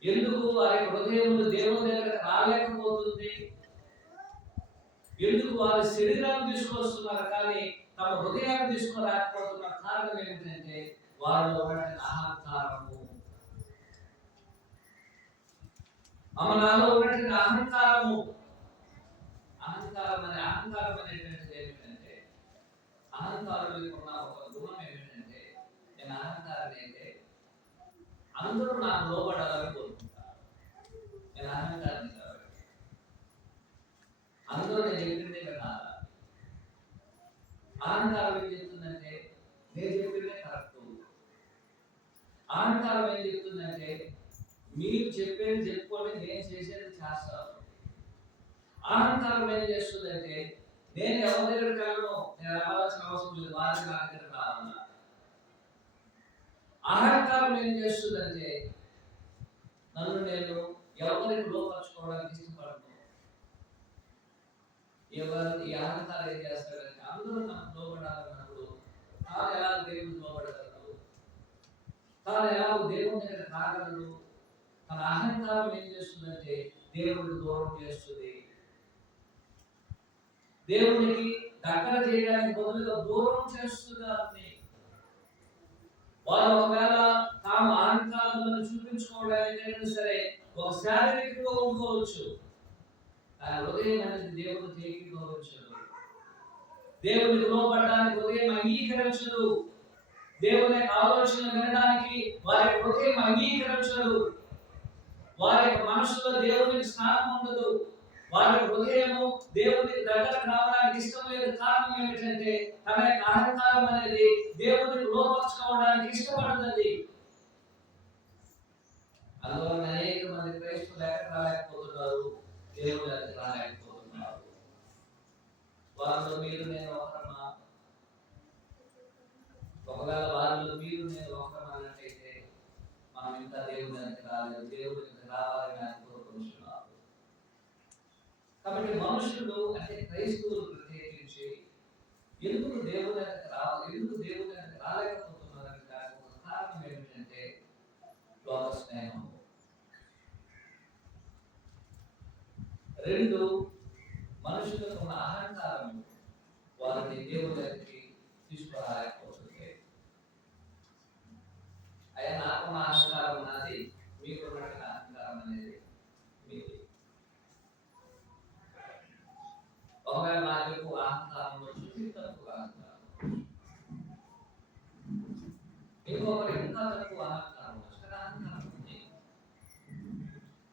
ఎందుకు వారి హృదయములు దేవుని దగ్గర రాలేకపోతుంది? ఎందుకు వారి శరీరాన్ని తీసుకొస్తున్నారు కానీ తమ హృదయాన్ని తీసుకురాకపోతున్న కారణం ఏమిటంటే వారిలో ఉన్నటువంటి అహంకారము. నాలో ఉన్నటువంటి అహంకారం అనేటువంటిది ఏమిటంటే, అహంకారులకు ఉన్న ఒక గుణం ఏమిటంటే, నేను అహంకారం అయితే అందరూ నాకు లోబడాలని కోరుకుంటారు. నేను అహంకారం కాబట్టి అందరూ నేను చెప్పిందే వినాలి. అహంకారం ఏం చెప్తుందంటే నేను చెప్పిందే కరెక్ట్. అహంకారం ఏం చెప్తుందంటే మీరు చెప్పేది చెప్పుకొని నేను చేసేది చేస్తాను. అహంకారం ఏం చేస్తుందంటే నేను ఎవరి దగ్గరికి వెళ్ళను, నేను రావాల్సిన అవసరం లేదు, వారి నా దగ్గరికి రావాలన్నా. అహంకారం ఏం చేస్తుందంటే నన్ను నేను ఎవరికి లోపరుచుకోవడానికి ఇష్టపడను. ఈ అహంకారం ఏం చేస్తాడంటే అందరూ నాకు లోపడాలన్నప్పుడు తాను ఎలా దేవుని లోపడగలడు, తాను ఎలా దేవుని దగ్గర రాగలడు. తన అహంకారం ఏం చేస్తుందంటే దేవుడికి దూరం చేస్తుంది. దేవునికి దగ్గర చేయడానికి బదులుగా దూరం చేస్తుంది. వారు ఒకవేళ తాము అహంకారాలను చూపించుకోవడానికి సరే ఒక శారీరకంగా ఉండుకోవచ్చు, కానీ హృదయం అనేది దేవుడు ఏకీభవించదు. దేవునికి లోపడడానికి హృదయం అంగీకరించదు. దేవుని ఆలోచన వినడానికి వారి హృదయం అంగీకరించదు. వారి మనసులో దేవునికి స్థానం ఉండదు. వారి హృదయము దేవునికి దగ్గరకు రావడానికి ఇష్టం లేదు. కారణం ఏమిటంటే తన యొక్క అహంకారం అనేది దేవునికి లోపరుచుకోవడానికి ఇష్టపడుతుంది. అందువల్ల అనేక మంది క్రైస్తవులు ఎక్కడ రాలేకపోతున్నారు, దేవుని దగ్గర రాలేకపోతున్నారు. వారిలో మీరు నేను ఒకరమా? ఒకవేళ వారిలో మీరు నేను ఒకరమా అన్నట్టయితే మనం ఇంకా దేవుని దగ్గర రాలేదు, దేవుని దగ్గర రావాలని ఆయన కోరుకుంటున్నారు. కాబట్టి మనుషులు అంటే క్రైస్తవులు ప్రత్యేకించి ఎందుకు దేవుని దగ్గర రావాలి, ఎందుకు దేవుని దగ్గర రాలేకపోతున్నారని కారణం ఏమిటంటే లోక స్నేహం. రెండు, మనుషులకు ఉన్న అహంకారం వారిని దేవుని దగ్గరికి తీసుకురాలేకపోతుంది. అయ్యా నాకున్న అహంకారం నాది, మీకున్నటువంటి అహంకారం అనేది మీది. ఒకవేళ నాకు ఎక్కువ అహంకారం వచ్చి తక్కువ అహంకారం, ఇంకొకరు ఇంకా తక్కువ అహంకారం వచ్చి అహంకారం ఉంది.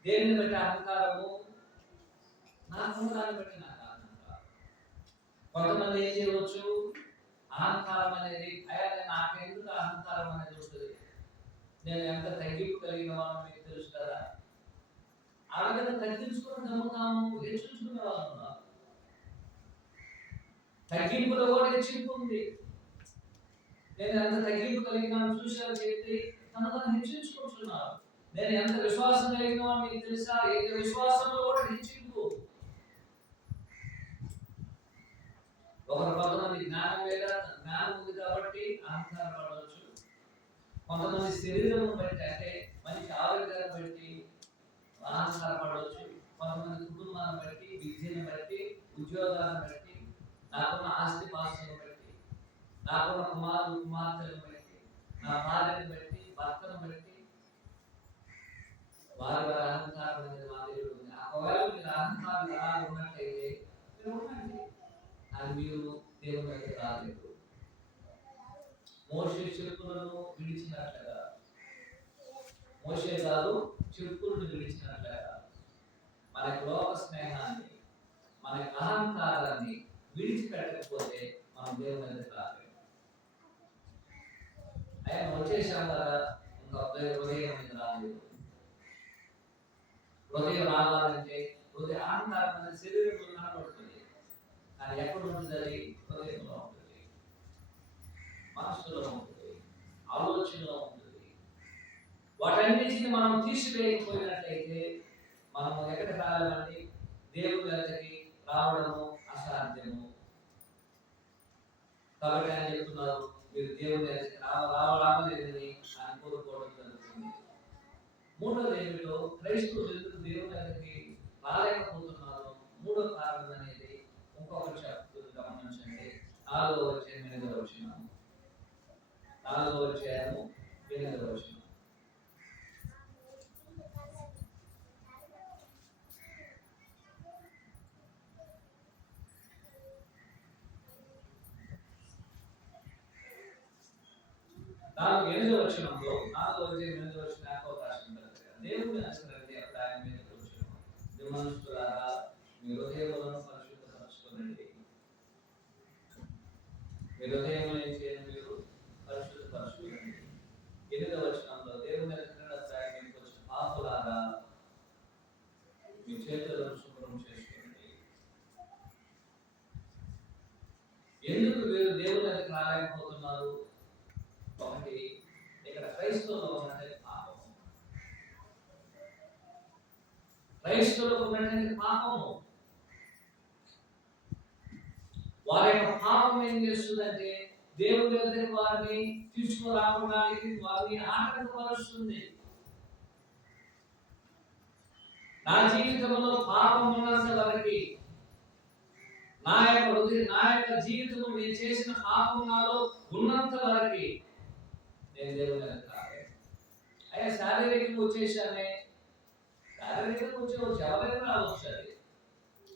దేనిని బట్టి అహంకారము? నాకు దాన్ని బట్టి నాకు అహంకారం. కొంతమంది ఏం చేయవచ్చు, అహంకారం అనేది అయ్యా నాకెందుకు అహంకారం అనేది ఉంటుంది, నేను ఎంత తగ్గింపు కలిగిన వాళ్ళని మీకు తెలుసు కదా, ఆ విధంగా తగ్గించుకొని నమ్ముతాము, హెచ్చించుకునే వాళ్ళు ఉన్నారు. తగ్గింపులో కూడా హెచ్చింపు ఉంది. నేను ఎంత తగ్గింపు కలిగిన చూసారు చెప్పి తను హెచ్చించుకుంటున్నారు. నేను ఎంత విశ్వాసం కలిగిన మీకు తెలుసా? ఏ విశ్వాసంలో కూడా హెచ్చింపు. ఒకరు కొంతమంది జ్ఞానం ఉంది కాబట్టి అహంకారపడవచ్చు. కొంతమంది శరీరం బట్టి అంటే మంచి ఆరోగ్యాన్ని బట్టి అహంకారపడవచ్చు. కొంతమంది కుటుంబాన్ని బట్టి, విద్యను బట్టి, ఉద్యోగాన్ని బట్టి, నాకున్న ఆస్తి పాస్తులను బట్టి, నాకున్న కుమార్తెలను బట్టి, నా భార్యను బట్టి, భర్తను బట్టి వారి అహంకారం అనేది మా దగ్గర ఉంది. ఒకవేళ మీరు అహంకారం ఎలా ఉన్నట్లయితే మీరు ఉండండి, అది మీరు దేవుని దగ్గర రాలేదు. మోషే చెప్పులను విడిచినట్లుగా, మోషే గారు చెప్పులను విడిచినట్లుగా మనకి లోక స్నేహాన్ని, మన అహంకారాన్ని విడిచిపెట్టకపోతే మనం దేవుని దగ్గర రాలేదు. ఆయన వచ్చేసాం కదా, ఇంకా హృదయం అనేది రాలేదు. హృదయం రావాలంటే అహంకారం అనేది శరీరంలో కనబడుతుంది, కానీ ఎక్కడ ఉంటుంది? అది హృదయంలో ఉంటుంది, మనసులో ఉంటుంది, ఆలోచనలో ఉంటుంది. వాటన్నిటిని మనం తీసివేయకపోయినట్లయితే మనము ఎక్కడికి రావాలండి? దేవుని దగ్గరికి రావడము అసాధ్యము. కాబట్టి ఆయన చెప్తున్నారు, మీరు దేవుని దగ్గరికి రావాలని ఆయన కోరుకోవడం జరుగుతుంది. మూడోది ఏమిటో, క్రైస్తవులు ఎందుకు దేవుని దగ్గరికి రాలేకపోతున్నారు? మూడో కారణం అనేది ఇంకొకటి చెప్తుంది, గమనించండి. 4వ అధ్యాయం 8వ వచనం. 4వ అధ్యాయము 8వ వచనం. దేవుని అనుసరండి, అప్పుడు ఆయన మీదకి వచ్చాను. మనుషులారా మీ హృదయములను పరిశుద్ధపరచుకోనండి. మీ హృదయములు ఏం చేయండి? మీరు పరిశుద్ధపరచుకోనండి. 8వ వచనంలో దేవుని ఆయన మీదకి వచ్చిన పాపులారా మీ చేతులను శుభ్రం చేసుకోండి. ఎందుకు మీరు దేవుని దగ్గరికి రాలేకపోతున్నారు? ఒకటి, ఇక్కడ క్రైస్తవులు ఉన్నటువంటి పాపము. క్రైస్తవులకు ఉన్నటువంటి పాపము, వారి యొక్క పాపం ఏం చేస్తుందంటే దేవుని దగ్గరికి వారిని తీసుకురావడానికి వారిని ఆటంకపరుస్తుంది. నా జీవితంలో పాపం ఉన్నంత వరకు, నా యొక్క జీవితంలో నేను చేసిన పాపం నాలో ఉన్నంత వరకు నేను దేవుని దగ్గరికి రాలేదు. అయ్యా శారీరకంగా వచ్చేసానే, శారీరకంగా వచ్చేవచ్చు, ఎవరైనా రావచ్చు. అది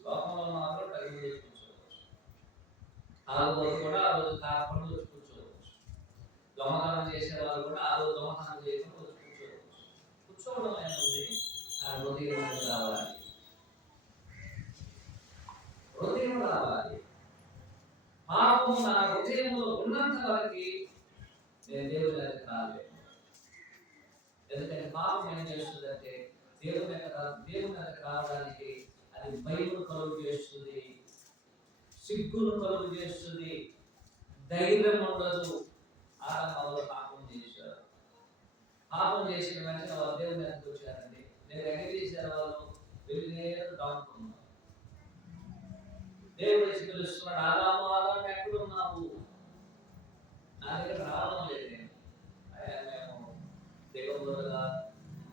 లోకంలో మాత్రం కలిగి కూర్చోవచ్చు. ఆ రోజు కూడా ఆ రోజు కాకుండా వచ్చి కూర్చోవచ్చు. దొంగతనం చేసే వాళ్ళు కూడా ఆ రోజు దొంగతనం చేయకుండా వచ్చి కూర్చోవచ్చు. కూర్చోవడం అనేది హృదయం రావాలి, హృదయం రావాలి. పాపము నా హృదయంలో ఉన్నంత వరకు నేను దేవుని దగ్గరికి రాలేదు. ఎందుకంటే పాపం ఏం చేస్తుందంటే దేవుని దగ్గరికి రావడానికి అది భయమును కలుగు చేస్తుంది, సిగ్గును కలుగు చేస్తుంది, ధైర్యం ఉండదు. ఆరంభంలో పాపం చేశారు. పాపం చేసిన వెంటనే వాళ్ళు దేవుని దగ్గరికి వచ్చారండి. నేను ఎక్కడ చేశారు? వాళ్ళు వెళ్ళి దాటుకున్నారు. దేవుడు వచ్చి పిలుస్తున్నాడు, ఆదాము ఆదాము ఎక్కడ ఉన్నావు? నా దగ్గర రావడం లేదు. మేము దిగబోరుగా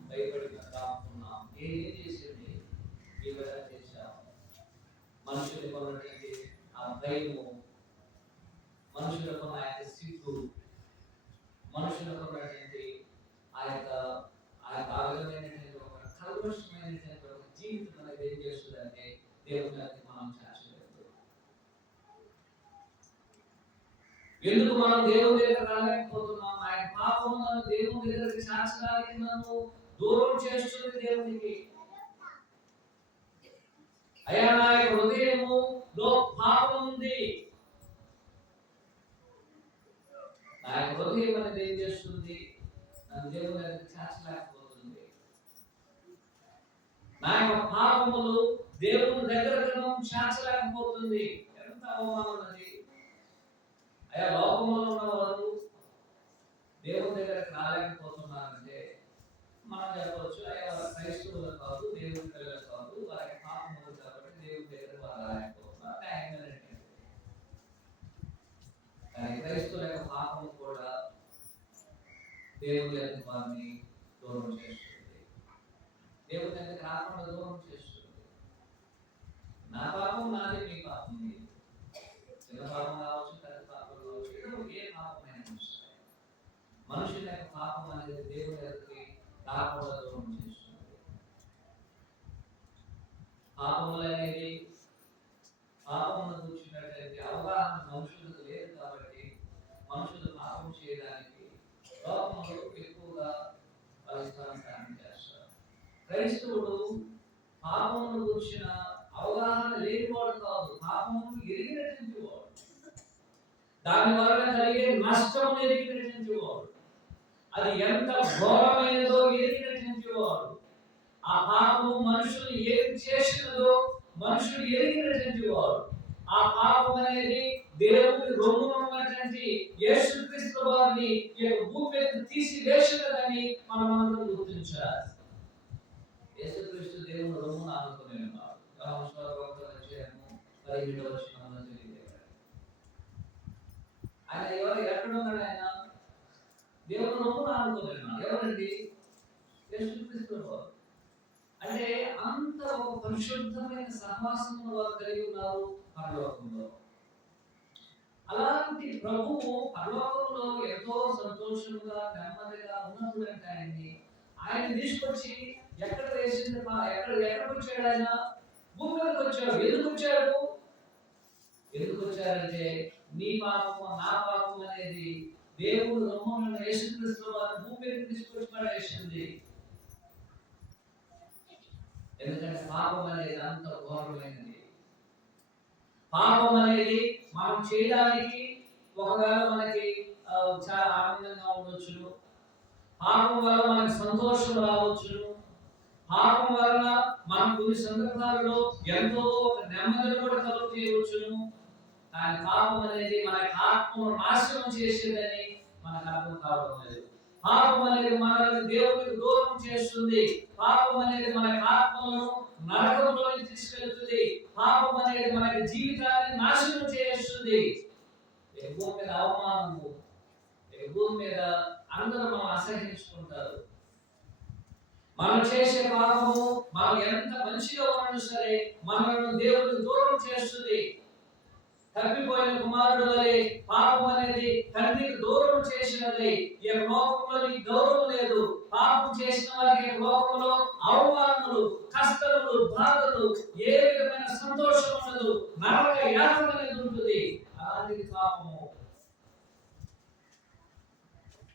భయపడిన దాటుకున్నాం. ఏం చేసింది? ఈ విధంగా చేశాము. మనుషులకు ఉన్నటువంటి ఆ భయము, మనుషులకు ఉన్న యొక్క సిగ్గు, మనుషులకు ఉన్నటువంటి ఆ యొక్క ఆవిధమైనటువంటి ఒక కల్మషమైనటువంటి ఒక జీవితం అనేది ఏం చేస్తుందంటే దేవుని దగ్గరికి మనం చేర్చలేదు. ఎందుకు మనం దేవుని దగ్గర రాలేకపోతున్నాం? ఆయన పాపము నన్ను దేవుని దగ్గరికి చేర్చడానికి నన్ను దూరం చేస్తుంది దేవునికి. అయ్యా నా యొక్క హృదయములో పాపం ఉంది. నా యొక్క హృదయం అనేది ఏం చేస్తుంది? నన్ను దేవుని దగ్గరికి చేర్చలేకపోతుంది. నా యొక్క పాపములు దేవుని దగ్గరకు చేర్చలేకపోతుంది. ఎంత అవమానం అది! అయ్యా లోకంలో ఉన్నవారు దేవుని దగ్గరకు రాలేకపోతున్నారంటే మనం చెప్పాలి, క్రైస్తవులు కాదు, దేవుని పిల్లలు కాదు, వారికి పాపం ఉంది కాబట్టి దేవుని దగ్గర వారు రాయకపోతున్నారు. కానీ క్రైస్తవుల యొక్క పాపం కూడా దేవుని యొక్క వారిని దూరం చేస్తుంది, దేవుని దగ్గర రాకుండా దూరం చేస్తుంది. నా పాపం నాది, మీ పాపం మీది. చిన్న పాపం కావచ్చు, పెద్ద పాపం కావచ్చు, ఏదో ఏ పాపమైనా సరే మనుషుల యొక్క పాపం అనేది దేవుని దగ్గరికి రాకుండా దూరం చేస్తుంది. పాపములు అనేది పాపమును కూర్చున్నట్లయితే అవగాహన మనుషులకు లేదు కాబట్టి మనుషులు పాపం చేయడానికి లోపంలో ఎక్కువగా పరిష్కారం చేస్తారు. క్రైస్తవుడు పాపమును కూర్చిన అవగాహన లేనివాడు కాదు, పాపమును ఎరిగినటువంటి వాడు, దాని వల్ల కలిగే నష్టం ఎరిగినటువంటి వాడు, అది ఎంత ఘోరమైనదో ఎరిగినటువంటి వాడు, ఆ పాపము మనుషులు ఏం చేసినదో మనుషులు ఎరిగినటువంటి వాడు, ఆ పాపం అనేది దేవుని రొమ్మునున్నటువంటి యేసుక్రీస్తు వారిని ఈ భూమి మీద తీసివేసినదని మనం అందరం గుర్తించాలి. యేసుక్రీస్తు దేవుని రొమ్మును ఆనుకుని ఉన్నాడు. ఆయన ఎక్కడ ఉన్నాడు? ఆయన దేవుని రొమ్మును ఆనుకుని ఉన్నాడు. ఎవరండి? యేసుక్రీస్తు వారు. అంటే అంత ఒక పరిశుద్ధమైన సహవాసం వారు కలిగి ఉన్నారు పరలోకంలో. అలాంటి ప్రభువు పరలోకంలో ఎంతో సంతోషంగా నెమ్మదిగా ఉన్నప్పుడు ఆయన తీసుకొచ్చి ఎక్కడ వేసింది, ఎక్కడికి వచ్చాడు? ఆయన భూమి మీదకి వచ్చాడు. ఎందుకు వచ్చారంటే నీ పాపము నా పాపము అనేది దేవుడు రొమ్మున యేసుక్రీస్తు వారు భూమి మీదకి తీసుకొచ్చి పడేసింది. ఎందుకంటే పాపం అనేది అంత ఘోరమైనది. పాపం అనేది మనం చేయడానికి ఒకవేళ మనకి చాలా ఆనందంగా ఉండొచ్చును, పాపం వల్ల మనకి సంతోషం రావచ్చును, పాపం వలన మనం కొన్ని సందర్భాల్లో ఎంతో నెమ్మదిని కూడా కలుగు చేయవచ్చును. కానీ పాపం అనేది మన ఆత్మను నాశనం చేసేదని మనకు అర్థం కావడం లేదు. పాపం అనేది మనల్ని దేవునికి దూరం చేస్తుంది. పాపం అనేది మన ఆత్మలను నరకంలోకి తీసుకెళ్తుంది. పాపం అనేది మన జీవితాన్ని నాశనం చేస్తుంది. భూమి మీద అవమానము, భూమి మీద అందరూ మనం అసహించుకుంటారు. మనం చేసే పాపము మనం ఎంత మంచిగా ఉన్నా సరే మనల్ని దేవునికి దూరం చేస్తుంది. తప్పిపోయిన కుమారుడు వలె పాపం అనేది తండ్రికి దూరం చేసినది. ఈ లోకంలో నీకు గౌరవం లేదు. పాపం చేసిన వారికి లోకంలో అవమానములు, కష్టములు, బాధలు, ఏ విధమైన సంతోషం ఉండదు, నరక యాతన అనేది ఉంటుంది. అలాంటిది పాపము.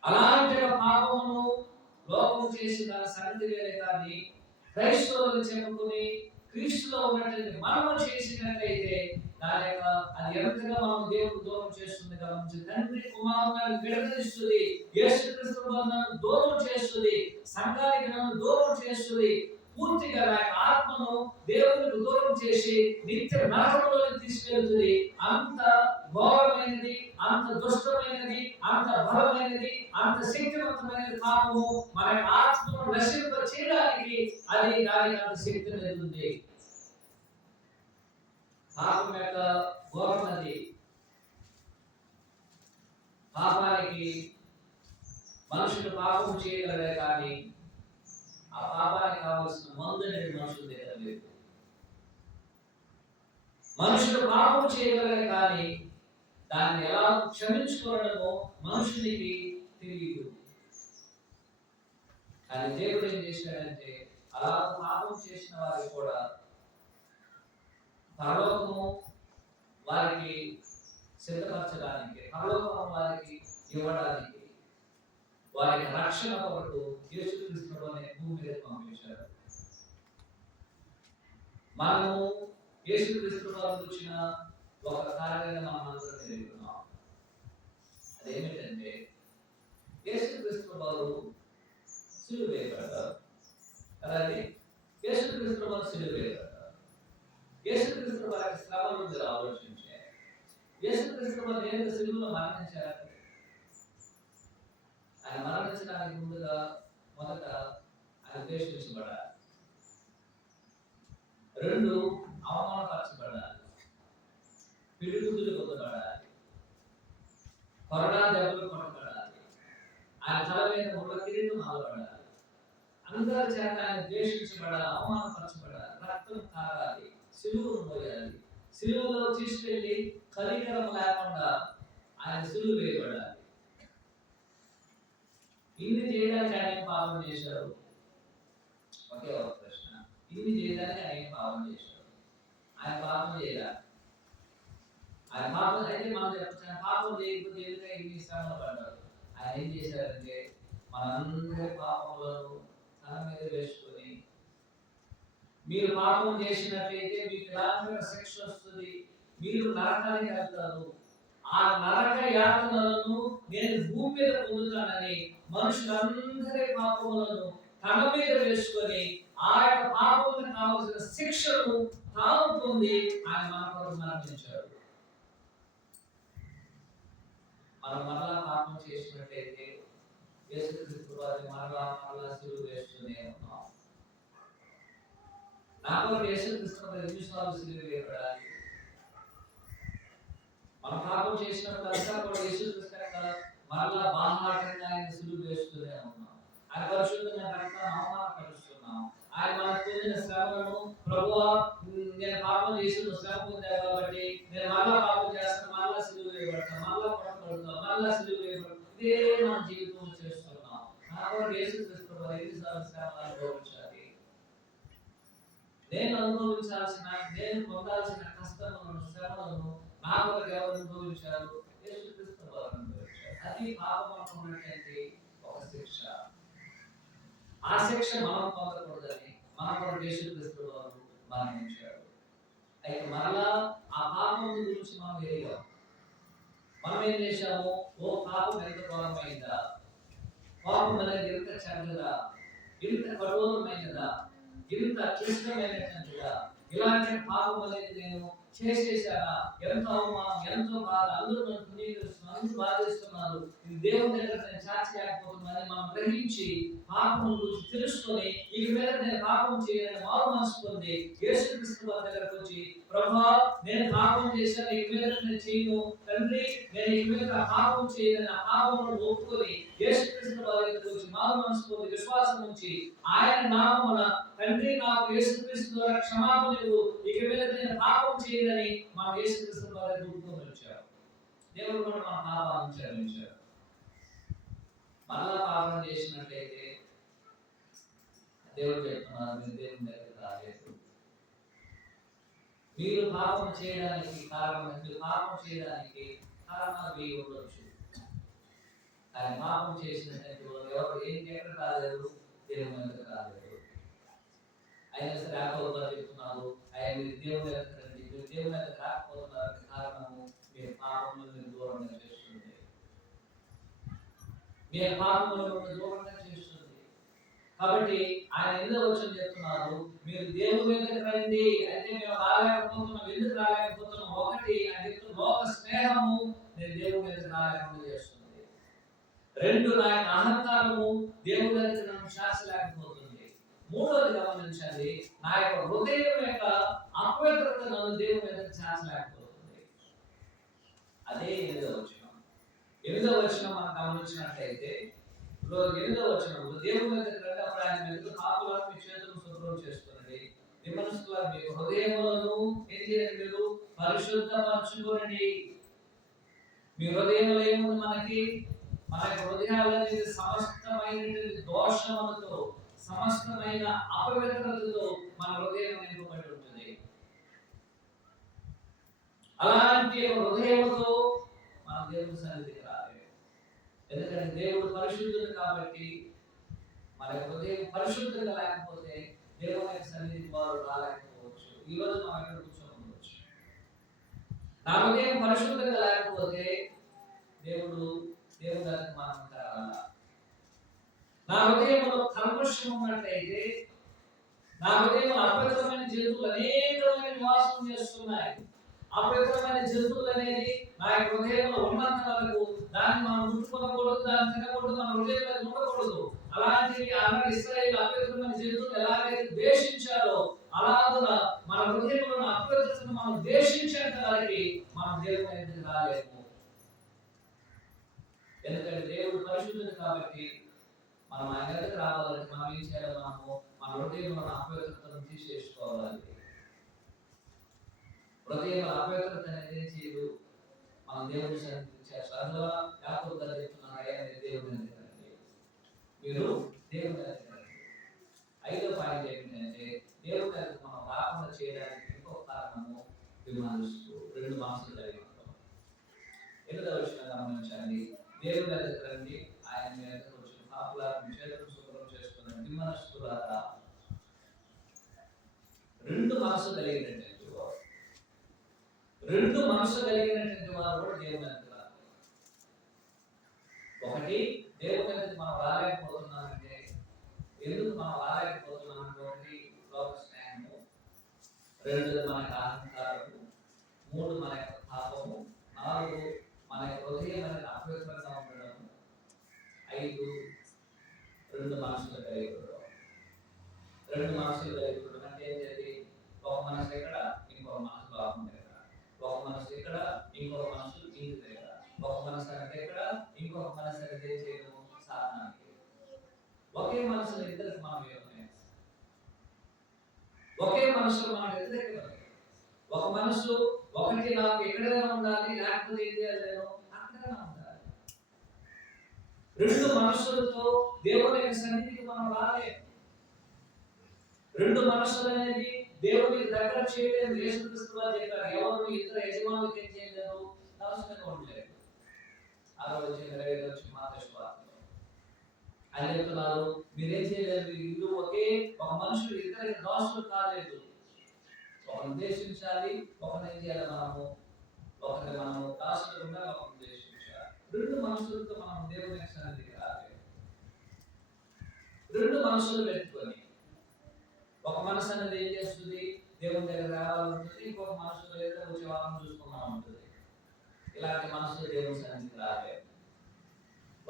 అలాంటి పాపమును లోకం చేసిన సంగతి వేరే, కానీ క్రైస్తవులు చెప్పుకుని క్రీస్తులో ఉన్నటువంటి మనము చేసినట్లయితే దాని యొక్క అది ఎంతగా మనం దేవుడు దూరం చేస్తుంది. కాబట్టి తండ్రి కుమారుని విడదీస్తుంది, యేసుక్రీస్తు నన్ను దూరం చేస్తుంది, సంఘానికి నన్ను దూరం చేస్తుంది. పూర్తిగా నా ఆత్మను దేవునికి దూరం చేసి నిత్య నరకంలోకి తీసుకెళ్తుంది. అంత ఘోరమైనది, అంత దుష్టమైనది, అంత బలమైనది, అంత శక్తివంతమైనది పాపము. మన ఆత్మను నశింప చేయడానికి అది దానికి అంత శక్తి అనేది ఉంది. పాపం యొక్క ఘోరమది. పాపానికి మనుషులు పాపం చేయగలరే, కానీ ఆ పాపానికి కావలసిన మందు అనేది మనుషుల దగ్గర లేదు. మనుషులు పాపం చేయగలరే, కానీ దాన్ని ఎలా క్షమించుకోవడమో మనుషునికి తెలియదు. కానీ దేవుడు ఏం చేశాడంటే అలా పాపం చేసిన వారికి కూడా పరలోకము వారికి సిద్ధపరచడానికి, పరలోకము వారికి ఇవ్వడానికి, వారికి రక్షణ కొరకు యేసుక్రీస్తునే భూమి మీద పంపించారు. మనము యేసుక్రీస్తు వారు వచ్చిన ఒక కార్యాన్ని మనం అందరం తెలుసుకున్నాం. అదేమిటంటే యేసుక్రీస్తు వారు సిలువ వేయబడ్డారు. అలాగే యేసుక్రీస్తు వారు సిలువ వేయబడ్డారు. యేసుక్రీస్తు వారి శ్రమల గురించి ఆలోచించారు. యేసుక్రీస్తు వారు దేని సిలువలో మరణించారు. ఆయన మరణించడానికి ముందుగా మొదట ఆయన ద్వేషించబడాలి. రెండు, అవమానపరచబడాలి, పిడిగుద్దులు కొట్టబడాలి, కొరడా దెబ్బలు కొట్టబడాలి, ఆయన తల మీద ముళ్ళ కిరీటం అలవడాలి, అందరి చేత ఆయన ద్వేషించబడాలి, అవమానపరచబడాలి, రక్తం కారాలి, సిలువను మోయాలి, సిలువలో తీసుకెళ్లి కనికరం లేకుండా ఆయన సిలువ వేయబడాలి. ఇన్ని చేయడానికి ఆయన ఏం పాపం చేశారు? ఒకే ఒక ప్రశ్న, ఇన్ని చేయడానికి ఆయన ఏం పాపం చేశారు? ఆయన పాపం చేయాలి. ఆయన పాపం అయితే మనం చెప్తాం, పాపం చేయకపోతే ఎందుకంటే ఇన్ని శ్రమలు పడ్డారు. ఆయన ఏం చేశారంటే మనందరి పాపములను తన మీద వేసుకొని, మీరు పాపం చేసినట్లయితే మీకు ఎలాంటి శిక్ష వస్తుంది, మీరు నరకానికి వెళ్తారు, ఆ నరక యాతనలను నేను భూమి మీద పొందుతానని మనుషులందరి పాపములను తన మీద వేసుకొని ఆ యొక్క పాపములకు కావలసిన శిక్షను తాను పొంది ఆయన మన కొరకు మరణించాడు. మనం మరలా పాపం చేసినట్లయితే యేసుక్రీస్తు వారిని మరలా సిలువ వేస్తూనే ఉన్నాం. నా కొరకు యేసుక్రీస్తు వారి ఎన్నిసార్లు సిలువ వేయబడాలి? మనం పాపం చేసినప్పుడు అంతా కూడా యేసుక్రీస్తు మరలా బాహాటంగా ఆయన సిలువ వేస్తూనే ఉన్నాం. ఆయన పరిశుద్ధమైన రక్తాన్ని అవమానపరుస్తున్నాం. ఆయన మనకు పొందిన శ్రమలను, ప్రభువా నేను పాపం చేసి శ్రమ పొందాను కాబట్టి నేను మరలా పాపం చేస్తాను, మరలా సిలువ వేయబడతాను, మరలా కొట్టబడతాను, మరలా సిలువ వేయబడతాను, ఇదే మన జీవితంలో చేస్తున్నాం. నా కొరకు యేసుక్రీస్తు వారు ఎన్నిసార్లు శ్రమలు అనుభవించాలి? నేను అనుభవించాల్సిన, నేను పొందాల్సిన కష్టములను, శ్రమలను నా కొరకు ఎవరు అనుభవించారు? యేసుక్రీస్తు వారు అనుభవించారు. అది పాపం అనుకున్నటువంటి ఒక శిక్ష. ఆ శిక్ష మనం పొందకూడదని మన కొరకు యేసుక్రీస్తు వారు మరణించారు. అయితే మరలా ఆ పాపం గురించి మనం ఎరిగాం. మనం ఏం చేశాము? ఓ పాపం ఎంత ఘోరమైందా, పాపం అనేది ఎంత చెడ్డదా, ఎంత కఠోరమైనదా, ఎంత క్లిష్టమైనటువంటిదా, ఇలాంటి పాపం అనేది నేను చేసేసారా, ఎంతో అవమానం, ఎంతో బాధ, అందరూ నన్ను తునీకరిస్తున్నారు, అందరూ బాధిస్తున్నారు, ఇది దేవుని దగ్గర నేను చాచలేకపోతున్నానని మనం గ్రహించి పాపం గురించి తెలుసుకొని ఇక మీద నేను పాపం చేయాలని మారు మనసు పొంది యేసుక్రీస్తు వారి దగ్గరకు వచ్చి, ప్రభువా నేను పాపం చేశాను, ఇక మీద నేను చేయను తండ్రి, నేను ఇక మీద పాపం చేయను, ఆ పాపమును ఒప్పుకొని యేసుక్రీస్తు వారి దగ్గరకు వచ్చి మారు మనసు పొంది విశ్వాసం ఉంచి ఆయన నామమున తండ్రి నాకు యేసుక్రీస్తు ద్వారా క్షమాపణ ఇవ్వు, ఇక మీద నేను పాపం చేయనని మన యేసుక్రీస్తు వారి దగ్గరకు వచ్చారు. దేవుడు కూడా మన పాపాలను క్షమించారు. మరలా పాపం చేసినట్లయితే దేవుడు చెప్తున్నారు, మీరు దేవుని దగ్గర రాలేదు. మీరు పాపం చేయడానికి కారణాలు వేయి ఉండొచ్చు, కానీ పాపం చేసినట్టు ఎవరు ఏం ఎక్కడ రాలేదు, దేవుని దగ్గర రాలేదు. అయినా సరే యాకోబు గారు చెప్తున్నారు, ఆయన మీరు దేవుని దగ్గర రండి, మీరు దేవుని దగ్గర రాకపోతున్నారు కారణము మీరు పాపములను మీరు దూరంగా చేస్తుంది, మీరు పాపములను దూరంగా చేస్తుంది. కాబట్టి ఆయన ఎందుకు వచ్చి చెప్తున్నారు, మీరు దేవుని దగ్గర రండి. అయితే మేము రాలేకపోతున్నాం, ఎందుకు రాలేకపోతున్నాం? ఒకటి ఆయన చెప్తున్న లోక స్నేహము నేను దేవుని దగ్గర రాలేకుండా చేస్తుంది. రెండు, నా యొక్క అహంకారము దేవుని దగ్గర నన్ను శాసలేకపోతుంది. మూడోది గమనించండి, నా యొక్క హృదయం యొక్క అపవిత్రత నన్ను దేవుని దగ్గర శాసలేకపోతుంది. అదే 8వ వచనం. 8వ వచనం మనం గమనించినట్లయితే 8వ వచనంలో దేవుని దగ్గర రండి, అప్పుడు ఆయన మీకు కాపులను మీ చేతులను శుభ్రం చేస్తున్నది, మీ మనసులను మీ హృదయములను ఏం చేయండి, మీరు పరిశుద్ధపరచుకోండి. మీ హృదయంలో ఏముంది? మన హృదయాలనేది సమస్తమైనటువంటి దోషములతో, సమస్తమైన అపవిత్రతతో మన హృదయం నింపబడి ఉంటుంది. అలాంటి హృదయంతో మన దేవుని సన్నిధికి రాలేదు. ఎందుకంటే దేవుడు పరిశుద్ధుడు కాబట్టి మన హృదయం పరిశుద్ధంగా లేకపోతే దేవుని సన్నిధికి వారు రాలేకపోవచ్చు. ఈ రోజు మనం ఇక్కడ కూర్చోవచ్చు. నా హృదయం పరిశుద్ధంగా లేకపోతే దేవుని దగ్గరికి మనం రావాలా? నా హృదయంలో కల్మషం ఉన్నట్లయితే, నా హృదయంలో అపవిత్రమైన జంతువులు అనేకమైన నివాసం చేస్తున్నాయి. అపవిత్రమైన జంతువులు అనేది నా హృదయంలో ఉన్నంత వరకు దాన్ని మనం ముట్టుకోకూడదు, దాన్ని తినకూడదు, మన హృదయంలో ఉండకూడదు. అలాంటివి ఇశ్రాయేలు అపవిత్రమైన జంతువులు ఎలాగైతే ద్వేషించారో అలాగున మన బట్టి మనం దేవుని దగ్గరికి రాలేము. ఎందుకంటే దేవుడు పరిశుద్ధుడు కాబట్టి మనం ఆయన దగ్గరికి రావాలంటే మనం ఏం చేయాలి? మన హృదయంలో అపవిత్రతను తీసేసుకోవాలి. హృదయంలో అపవిత్రత అనేది ఏం చేయదు, మనం దేవుని సన్నిధికి చేస్తాం. అందువల్ల యాకోబు గారు చెప్తున్నారు, అయ్యా మీరు దేవుని దగ్గరికి, మీరు దేవుని దగ్గరికి. ఐదో పాయింట్ ఏంటంటే దేవుని దగ్గరికి మనం రాకుండా చేయడానికి ఇంకొక కారణము విమర్శిస్తూ రెండు మనసులు కలిగి ఉంటాం. ఎనిమిదవ విషయం గమనించండి, దేవుని దగ్గరికి రండి, ఆయన మీ దగ్గరకు వచ్చిన పాపులను చేతులు శుభ్రం చేసుకుని విమర్శిస్తులారా. రెండు మనసు కలిగినటువంటి వారు, రెండు మనసు కలిగినటువంటి వారు కూడా దేవుని దగ్గరికి రావాలి. ఒకటి, దేవుని దగ్గరికి మనం రాలేకపోతున్నామంటే ఎందుకు మనం రాలేకపోతున్నామంటే, ఒకటి లోక స్నేహము, రెండు మన అహంకారము, మూడు మన యొక్క పాపము, నాలుగు మన యొక్క హృదయం అనేది అపవిత్రంగా ఉండడం, ఐదు రెండు మనసులు కలిగి ఉండడం. రెండు మనసులు కలిగి ఉండడం అంటే ఏంటంటే ఒక మనసు ఎక్కడ, ఇంకొక మనసు లోకం దగ్గర, ఒక మనసు ఎక్కడ, ఇంకొక మనసు ఇంటి దగ్గర, ఒక మనసు అంటే ఎక్కడ, ఇంకొక మనసు అంటే చేయడం సాధనానికి. ఒకే మనసులో ఇద్దరికి మనం ఒకే మనసులో మనం ఇద్దరికి ఒక మనసు, ఒకటి నాకు ఎక్కడైనా ఉండాలి, లేకపోతే ఏం చేయాలి, నేను అక్కడైనా ఉండాలి. రెండు మనసులతో దేవుని యొక్క సన్నిధికి మనం రాలేము. రెండు మనసులు అనేది దేవునికి దగ్గర చేయలేదు. యేసుక్రీస్తు వారు చెప్పారు, ఎవరు ఇద్దరు యజమానులకి ఏం చేయలేదు, నమస్కారం ఉండలేదు. ఆ రోజు ఆయన చెప్తున్నారు, మీరేం చేయలేదు, ఇల్లు ఒకే ఒక మనుషులు ఇద్దరు దాసులు కాలేదు. ఒకరిని ఉద్దేశించాలి, ఒకరిని ఏం చేయాలి, ఒకరిని దాసులు ఉండాలి, ఒకరిని ఉద్దేశించాలి. రెండు మనుషులతో మనం దేవుని సన్నిధికి రాలేదు. రెండు మనసులు పెట్టుకొని ఒక మనసు అనేది ఏం చేస్తుంది, దేవుని దగ్గర రావాలంటుంది, ఇంకొక మనసులో ఏదో వచ్చే వాళ్ళని చూసుకున్నా ఉంటుంది. ఇలాంటి మనసులు దేవుని సన్నిధికి రాలేదు.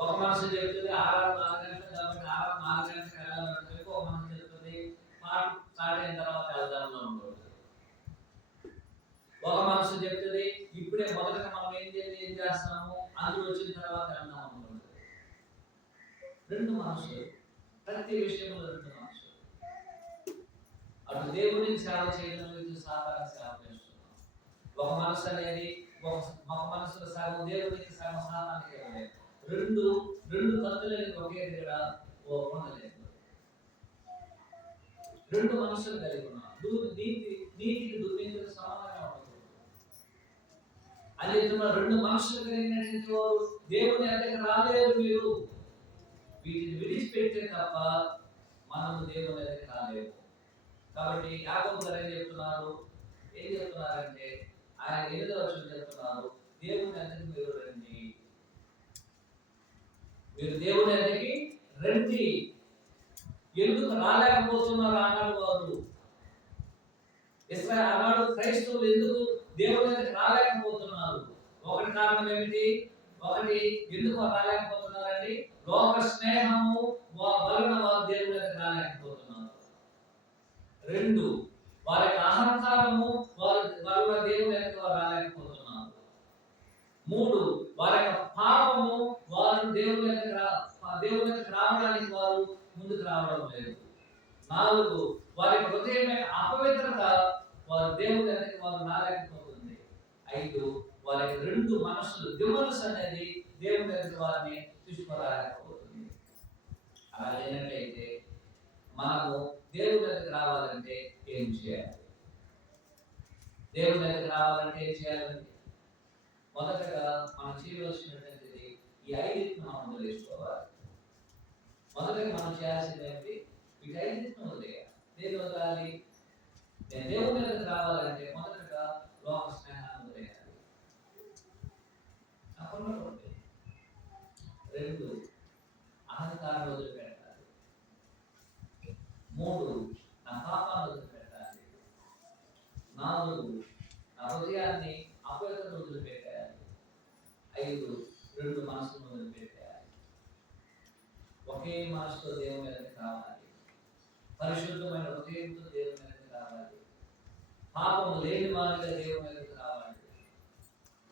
ఒక మనసు చెప్తుంది 6-4 గంటలు కాబట్టి 6-4 గంటలకు వెళ్ళాలంటే, ఇంకొక మనసు చెప్తుంది పాట స్టార్ట్ అయిన తర్వాత వెళ్దాంలో ఉంటుంది. ఒక మనసు చెప్తుంది ఇప్పుడే మొదటగా మనం ఏం చేస్తాము, అందులో వచ్చిన తర్వాత వెళ్దాం ఉంటుంది. రెండు మనసులు, ప్రతి విషయంలో రెండు మనసులు. అటు దేవునికి సేవ చేయడం, ఇటు సాధారణ సేవ చేస్తున్నాం. ఒక మనసు అనేది ఒక మనసులో సగం దేవునికి సగం సాధారణకి ఇవ్వలేదు. రెండు కత్తులని ఒకే దగ్గర ఉండలేదు. రెండు మనసులు కలిగి ఉన్నాం. నీతికి దుర్నీతికి సమానంగా ఉండదు. అది రెండు మనసులు కలిగినటువంటి వారు దేవుని దగ్గరికి రాలేరు. మీరు వీటిని విడిచిపెట్టే తప్ప మనము దేవుని దగ్గరికి రాలేము. కాబట్టి యాకోబు గారు ఏం చెప్తున్నారంటే ఆయన 8వ వచనం చెప్తున్నారు, దేవుని దగ్గరికి మీరు రండి, మీరు దేవుని దగ్గరికి రండి. ఎందుకు రాలేకపోతున్నారు అన్నాడు వారు. అన్నాడు క్రైస్తవులు ఎందుకు దేవుని దగ్గరికి రాలేకపోతున్నారు? ఒకటి కారణం ఏమిటి? ఒకటి, ఎందుకు రాలేకపోతున్నారండి? లోక స్నేహము వలన వారు దేవుని దగ్గరికి రాలేకపోతున్నారు. రెండు, వారి అహంకారము వలన దేవుని దగ్గరికి వారు రాలేకపోతున్నారు. మూడు, వారి యొక్క పాపము వారు దేవుని దగ్గరికి రావడానికి వారు ముందుకు రావడం లేదు. నాలుగు, వారి హృదయమైన అపవిత్రత వారు దేవుని దగ్గరికి వారు రాలేకపోతుంది. ఐదు, వారి రెండు మనసులు దిమనసు అనేది దేవుని దగ్గరికి వారిని తీసుకురాలేకపోతుంది. అలాగైనట్లయితే మనము దేవుని దగ్గరికి రావాలంటే ఏం చేయాలి? దేవుని దగ్గరికి రావాలంటే ఏం చేయాలండి? మొదటగా మనం చేయవలసినటువంటిది ఈ 5 మనం వదిలేసుకోవాలి. మొదటగా మనం చేయాల్సింది ఏంటి? ఈ 5 వదిలేయాలి. దేని వదలాలి? నేను దేవుని దగ్గరికి రావాలంటే మొదటగా లోక స్నేహాన్ని వదిలేయాలి. రెండు, అహంకారాన్ని వదిలిపెట్టాలి. మూడు, నా పాపాన్ని వదిలిపెట్టాలి. నాలుగు, నా హృదయాన్ని అపవిత్రత వదిలిపెట్టాలి. ఐదు, రెండు మనసును వదిలిపెట్టాలి. ఒకే మనసుతో దేవుని దగ్గరికి రావాలి. పరిశుద్ధమైన హృదయంతో దేవుని దగ్గరికి రావాలి. పాపము లేని వారిగా దేవుని దగ్గరికి రావాలి.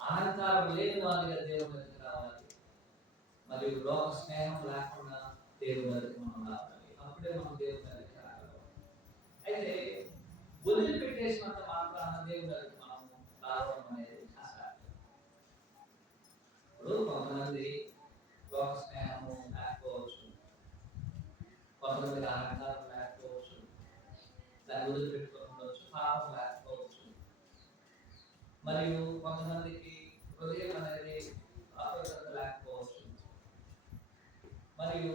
అహంకారం లేని వారిగా దేవుని దగ్గరికి రావాలి. మరియు లోక స్నేహం లేకుండా దేవుని దగ్గరికి మనం రావాలి. అప్పుడే మనం దేవుని దగ్గరికి రాగలం. అయితే వదిలిపెట్టేసినంత మాత్రాన దేవుని దగ్గరికి మనం రావడం అనేది అసాధ్యం. ఇప్పుడు కొంతమంది లోక స్నేహము లేకపోవచ్చు, కొంతమంది అహంకారం లేకపోవచ్చు, దాన్ని వదిలిపెట్టుకొని ఉండవచ్చు, పాపం లేకపోవచ్చు, మరియు కొంతమందికి హృదయం అనేది అపవిత్రత లేకపోవచ్చు, మరియు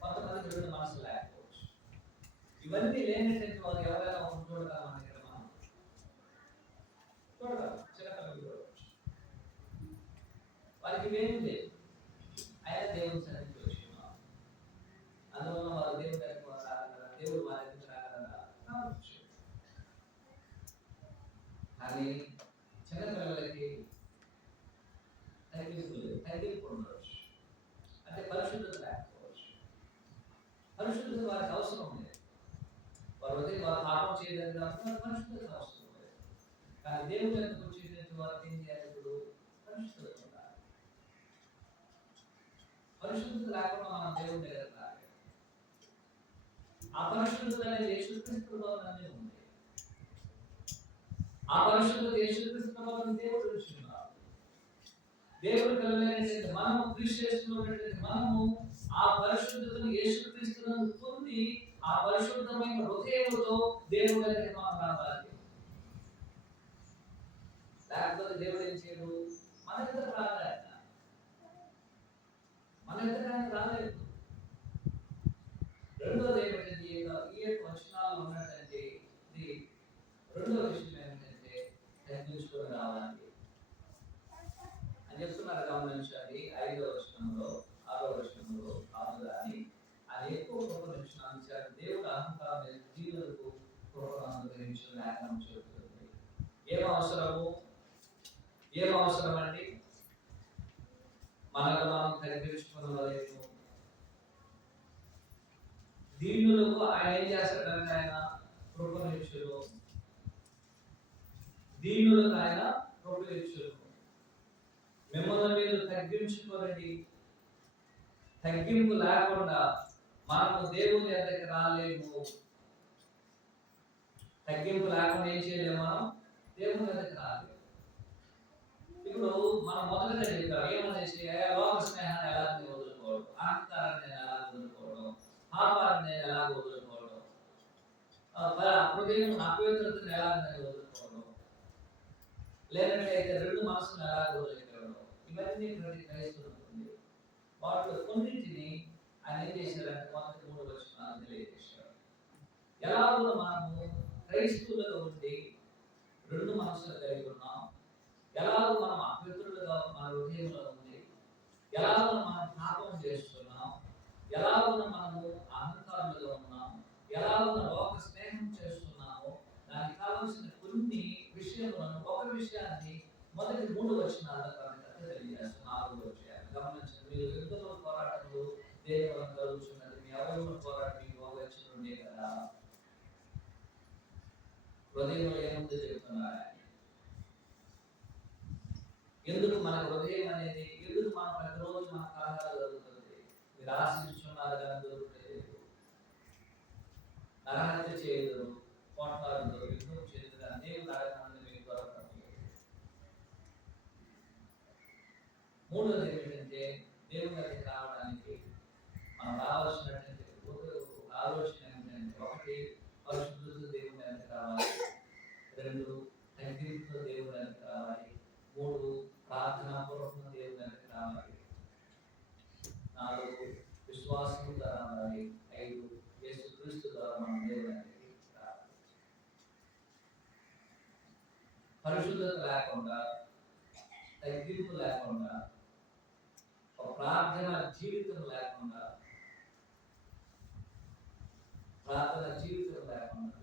కొంతమందికి రెండు మనసు లేకపోవచ్చు. ఇవన్నీ లేనటువంటి వారు ఎవరైనా చూడగలం అని ఇక్కడ మనం చూడగలం. చిన్నపిల్లలు చూడవచ్చు, వారికి ఇవేమీ లేదు, ఆయన దేవుని సన్నిధికి వచ్చినాం. అందువల్ల వారు దేవుని దగ్గరికి రాగలరా? దేవుడు వారి దగ్గరికి రాగలరా? రావచ్చు. కానీ చిన్నపిల్లలకి తగ్గింపు ఉండవచ్చు, అంటే పరిశుద్ధత లేకపోవచ్చు. పరిశుద్ధత వారికి అవసరం లేదు. వారు పాపం చేయలేదు కాబట్టి పరిశుద్ధత అవసరం లేదు. కానీ దేవుడి దగ్గరకు వచ్చేటువంటి వారికి ఏం చేయాలి? ఇప్పుడు పరిశుద్ధత ఉండాలి. పరిశుద్ధత లేకుండా మనం దేవుడి దగ్గర రాలేదు. ఆ పరిశుద్ధత అనేది యేసుక్రీస్తులోనే ఉంది. ఆ పరిశుద్ధత యేసుక్రీస్తులోని దేవుడు ఇచ్చున్నాడు. దేవుడు పిల్లలైనటువంటి మనము క్రీస్తులో ఉన్నటువంటి మనము ఆ పరిశుద్ధతను యేసుక్రీస్తును పొంది ఆ పరిశుద్ధమైన హృదయముతో దేవుడి దగ్గరికి మనం రావాలి. లేకపోతే దేవుడు ఏం చేయడు? మన దగ్గర రాలేదు. మన దగ్గర రాలేదు. రెండోది ఏమిటంటే ఈ యొక్క వచనాలు ఉన్నటువంటి రెండో విషయం ఏమిటంటే తగ్గించుకొని రావాలి అని చెప్తున్నారు. గమనించాలి. 5వ వచనంలో 6వ వచనంలో కాదు అని ఆయన ఎక్కువ కృపను ఇచ్చినారు. దేవుడు అహంకారం జీవులకు కృపను అనుగ్రహించిన లేఖనం చెబుతుంది. ఏం అవసరం అండి? మనకు మనం తగ్గించుకున్నవారు దీనులకు ఆయన ఏం చేస్తాడంటే ఆయన కృపను ఇచ్చును. దీనులకు ఆయన కృప ఇచ్చును. మిమ్మల్ని మీరు తగ్గించుకోరండి. తగ్గింపు లేకుండా మనము దేవుని దగ్గరికి రాలేము. తగ్గింపు లేకుండా ఏం చేయలేము? మనం దేవుని దగ్గరికి రాలేము. ఇప్పుడు మనం మొదటగా చెప్పాం ఏమనేసి లోక స్నేహాన్ని ఎలాగ వదులుకోవడం, అహంకారాన్ని ఎలా వదులుకోవడం, పాపాన్ని నేను ఎలా వదులుకోవడం, హృదయం అపవిత్రతను ఎలా వదులుకోవడం, లేదంటే అయితే రెండు మనసును ఎలా వదులుకోవడం, ఇవన్నీ ప్రతి క్రైస్తవులకు ఉంది. వాటిలో కొన్నింటిని ఆయన ఏం చేశారంటే మొదటి 3 వచనాలు తెలియజేశారు. ఎలాగో మనము క్రైస్తవులుగా ఉండి రెండు మనసులు కలిగి ఉన్నాం, ఎలాగో మనం అపవిత్రులుగా మన హృదయంలో ఉంది, ఎలాగో మనం పాపం చేస్తున్నాం, ఎలాగో మనము అహంకారులుగా ఉన్నాం, ఎలాగో లోక స్నేహం చేస్తున్నాము, దానికి కావాల్సిన కొన్ని విషయాలను ఒక విషయాన్ని మొదటి 3 వచనాల్లో తెలియజేస్తున్నారు. 4 వచ్చాయి గమనించండి. మీరు యుద్ధంలో పోరాటంలో దేవుడు కలుగుతున్నది, మీ అవయవ పోరాటం మీకు వచ్చి కదా. హృదయంలో ఏముందో చెప్తున్నారు. ఎందుకు మన హృదయం అనేది ఎందుకు మనం ప్రతిరోజు మన కలహాలు జరుగుతుంది? మీరు ఆశించున్నారు కానీ దొరుకుతలేదు, నరహత్య చేయదు, పోట్లాడదు, యుద్ధం చేయదు, కానీ దేవుడు అడగనందుకు మీకు దొరకడం లేదు. మూడోది ఏమిటంటే దేవుని దగ్గరికి రావడానికి మనం రావాల్సినటువంటి ఆలోచన ఏమిటంటే, ఒకటి పరిశుద్ధులతో దేవుని దగ్గరికి రావాలి, 2 తగ్గింపుతో దేవుని దగ్గరికి రావాలి, 3 ప్రార్థనాపూర్వకంగా దేవుని దగ్గరికి రావాలి, 4 విశ్వాసంతో రావాలి, 5 యేసుక్రీస్తు ద్వారా మనం దేవుని దగ్గరికి రావాలి. పరిశుద్ధత లేకుండా, తగ్గింపు లేకుండా, ఒక ప్రార్థన జీవితం లేకుండా,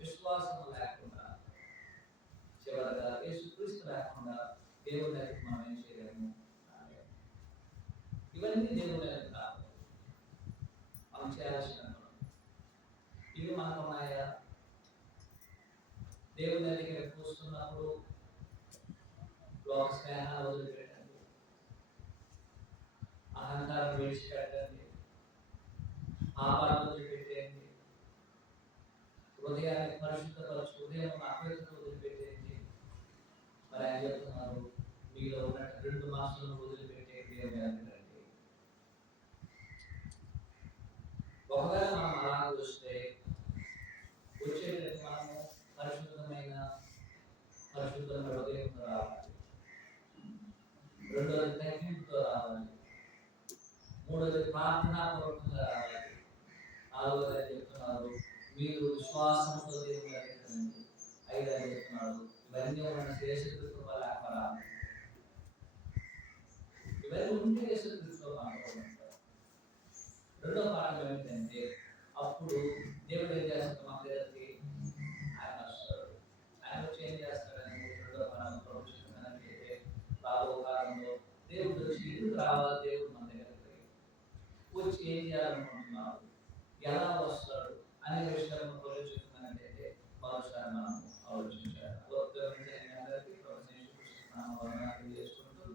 విశ్వాసం లేకుండా, చివరిగా యేసుక్రీస్తు లేకుండా దేవుని దగ్గరికి మనం ఏం చేయలేము. ఇవన్నీ దేవుని దగ్గరికి రావు. మనం చేయాల్సిన ఇవి మనకు ఉన్నాయా? దేవుని దగ్గరికి వస్తున్నప్పుడు లోక స్నేహాన్ని వదిలిపెట్టండి, అహంకారం విడిచిపెట్టండి, పాపాలను వదిలిపెట్టేయండి, హృదయాన్ని పరిశుద్ధపరచు, హృదయం అపవిత్రత వదిలిపెట్టేయండి. మరి ఆయన చెప్తున్నారు, మీలో ఉన్న 2 మాసాలను వదిలిపెట్టేయండి అని అంటారండి. ఒకవేళ మనం అలా చూస్తే వచ్చేటట్టు మనము పరిశుద్ధమైన హృదయంతో రావాలి, రెండోది తగ్గింపుతో రావాలి, మూడోది ప్రార్థనాపూర్వకంగా రావాలి, నాలుగోది అని చెప్తున్నారు మీరు విశ్వాసంతో దేవుని అడిగించండి, ఐదు అని చెప్తున్నారు ఇవన్నీ ఉన్న యేసుక్రీస్తు లేకపోరాలి. ఇవన్నీ ఉంటే యేసుక్రీస్తు మాట్లాడుకుంటారు. రెండో పాఠం ఏమిటంటే అప్పుడు దేవుడు ఏం చేస్తాడు, మా దగ్గరికి ఆయన వస్తాడు. ఆయన వచ్చి ఏం చేస్తాడని రెండో పాఠం ప్రవచిస్తున్నానంటే రాబో కాలంలో దేవుడు వచ్చి ఎందుకు రావాలి, దేవుడు మన దగ్గరికి వచ్చి ఏం చేయాలనుకుంటున్నారు, ఎలా వస్తాడు అనే విషయాలను ప్రవచిస్తున్నానంటే మరోసారి మనం ఆలోచించాలి. అందరికీ చేసుకుంటూ